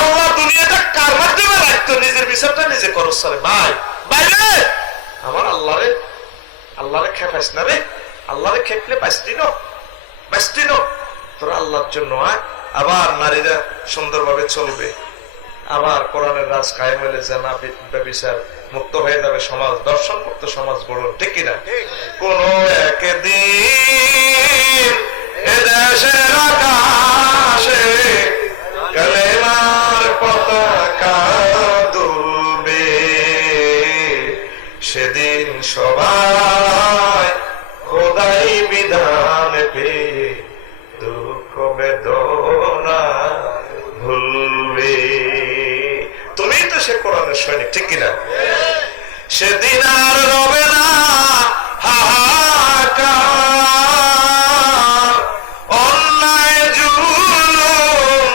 আল্লাহ দুনিয়াটা কার মাধ্যমে রাখতো, নিজের বিচারটা নিজে করস রে ভাই। বাইরে আমার আল্লাহরে আল্লাহরে খেপাইস না রে, আল্লাহরে খেপলে বাইস্তি নো তোরা আল্লাহর জন্য আয়। আবার নারীরা সুন্দরভাবে চলবে, আবার কোরআনের রাজ কায়েম হলে জানা ব্যভিচার মুক্ত হয়ে যাবে সমাজ, দর্শন মুক্ত সমাজ গড়ল, ঠিক কিনা? কোন একদিন এদেশের আকাশে কালেমার পতাকা দুলবে, সেদিন সবাই খোদাই বিধান পেয়ে দুঃখ বেদনা ভুলবে। তুমি তো সে কোরআনের সৈনিক, ঠিক কিনা? সেদিন আর রবে না হাহাকার, অন্যায় জুলুম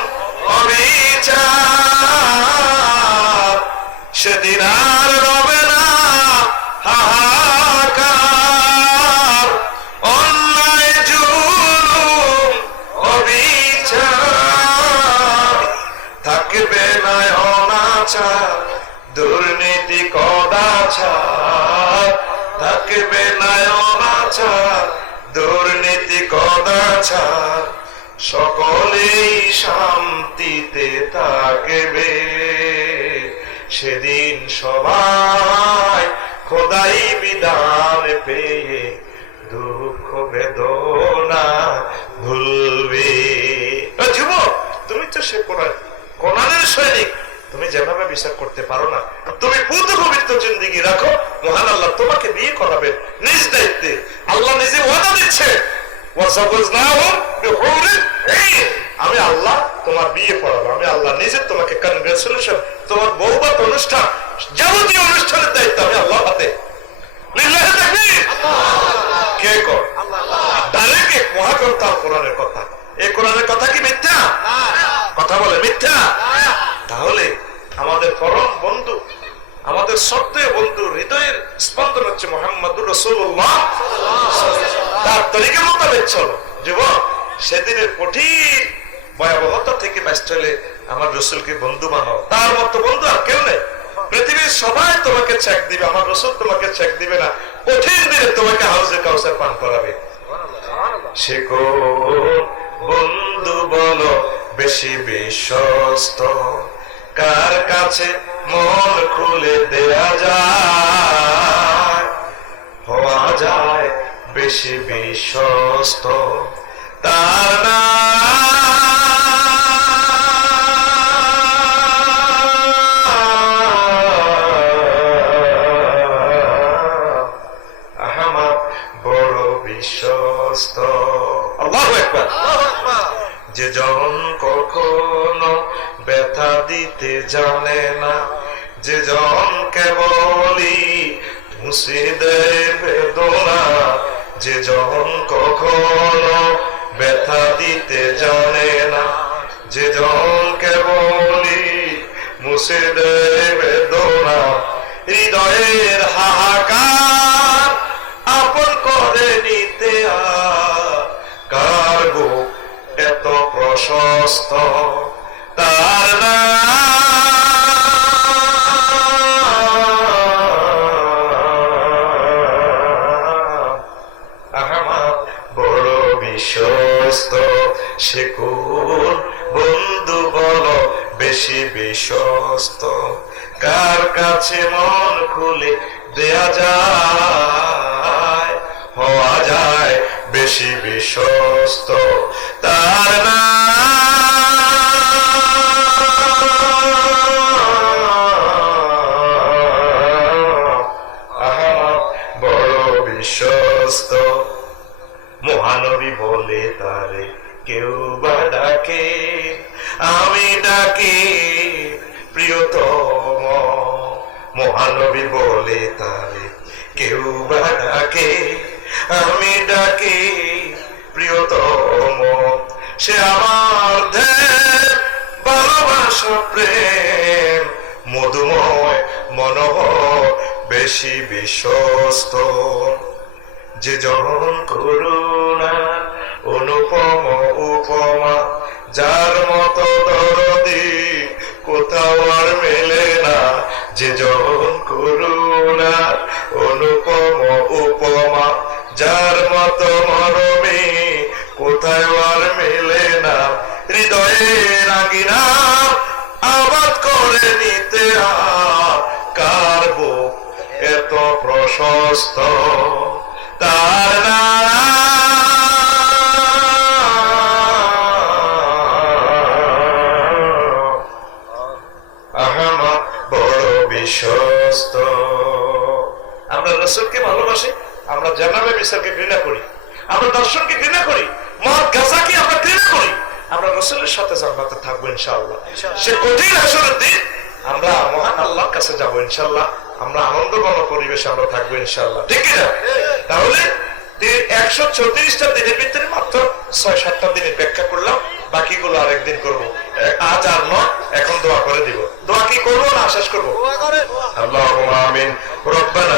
অবিচার, সেদিন আর রবে না হাহাকার, অন্যায় জুলুম অবিচার, থাকবে না অনাচার দুর্নীতি কদাচার, থাকবে না অনাচার দুর্নীতি কদাচার, সকলেই শান্তিতে থাকবে, সেদিন সবাই খোদাই বিধান পেয়ে দুঃখ বেদনা ভুলবে। যুবক, তুমি তো সে কোরআনের সৈনিক, তুমি যেভাবে বিচার করতে পারো না, তুমি পূর্ণ পবিত্র জিন্দেগি রাখো, মহান আল্লাহ তোমাকে বিয়ে করাবেন নিজ দায়িত্বে। আল্লাহ নিজে ওয়াদা দিচ্ছে, আমি আল্লাহ তোমার বিয়ে পড়াবো, আমি আল্লাহ নিজে তোমাকে কনগ্রেচুলেশন, তোমার বৌভাত অনুষ্ঠান, যাবতীয় অনুষ্ঠানের দায়িত্ব আমি আল্লাহ হাতে। কে কর? ডাইরেক্ট এক মহাকর্তা কোরআনের কথা। এই কোরআনের কথা কি মিথ্যা? কথা বলে মিথ্যা? তাহলে আমাদের পরম বন্ধু, আমাদের শ্রদ্ধেয় বন্ধু, হৃদয়ের স্পন্দন হচ্ছে মুহাম্মদুর রাসূলুল্লাহ, তার তরিকা মোতাবেক চলো। যুবক, সেদিনের কঠিন ভয়াবহতা থেকে বাঁচতে হলে আমার রাসূলকে বন্ধু বানাও। তার মতো বন্ধু আর কেউ নেই। পৃথিবীর সবাই তোমাকে চেক দিবে, আমার রাসূল তোমাকে চেক দিবে না। কঠিন দিনে তোমাকে হাউজে কাউসার পান করাবে। সে কোন বন্ধু বলো বেশি বিশ্বস্ত, কার কাছে মন খুলে দেয়া যায়, হওয়া যায় বেশি বিশ্বস্ত তার নাম বড় বিশ্বস্ত। আল্লাহু আকবার। যে জন কখনো ব্যথা দিতে জানে না, যে জন কেবলই মুসিদে বেদনা, যে জন কখনো ব্যথা দিতে জানে না, যে জন কেবলি মুসিদে বেদনা, হৃদয়ের হাহাকার আপন করে নিতে কার বুক এত প্রশস্ত, তার নাম বড় বিশ্বস্ত। সে কোন বন্ধু বলো বেশি বিশ্বস্ত, কার কাছে মন খুলে দেয়া যায়, হওয়া যায় বেশি বিশ্বস্ত, তার নাম বড় বিশ্বস্ত। মহানবী বলে তারে কেউ বা ডাকে, আমি ডাকি প্রিয়তম। মহানবী বলে তারে কেউ বা ডাকে, আমি ডাকি প্রিয়তম। সে আমার ধ্যান ভালোবাসা প্রেম মধুময় মনোহর বেশি বিশ্বস্ত, যে জন করুণা অনুপম উপমা, যার মতো দরদি কোথাও আর মেলে না, যে জন করুণা অনুপম উপমা, যার মতো মরমে কোথায় আর মেলে না, হৃদয়ের আঙিনা আবাদ করে নিতে কার বুক এত প্রশস্ত, তার নাম বড় বিশ্বস্ত। আমরা রাসূলকে ভালোবাসি, আমরা জানাবে মিসালকে ঘৃণা করি, আমরা দর্শনকে ঘৃণা করি, মদ গাঁজাকে আমরা ঘৃণা করি, আমরা রাসূলের সাথে জান্নাতে থাকবো ইনশাআল্লাহ। সে কঠিন হাসরের দিন আমরা মহান আল্লাহর কাছে যাবো ইনশাআল্লাহ, আমরা আনন্দঘন পরিবেশে আমরা থাকবো ইনশাআল্লাহ, ঠিক না? তাহলে 134টা দিনের ভিতরে মাত্র 6-7টা দিনের ব্যাখ্যা করলাম, বাকিগুলো আরেকদিন করবো। আজ আর নয়, এখন দোয়া করে দিব। দোয়া কি করবো না শেষ করবো? আল্লাহুম্মা আমিন। রব্বানা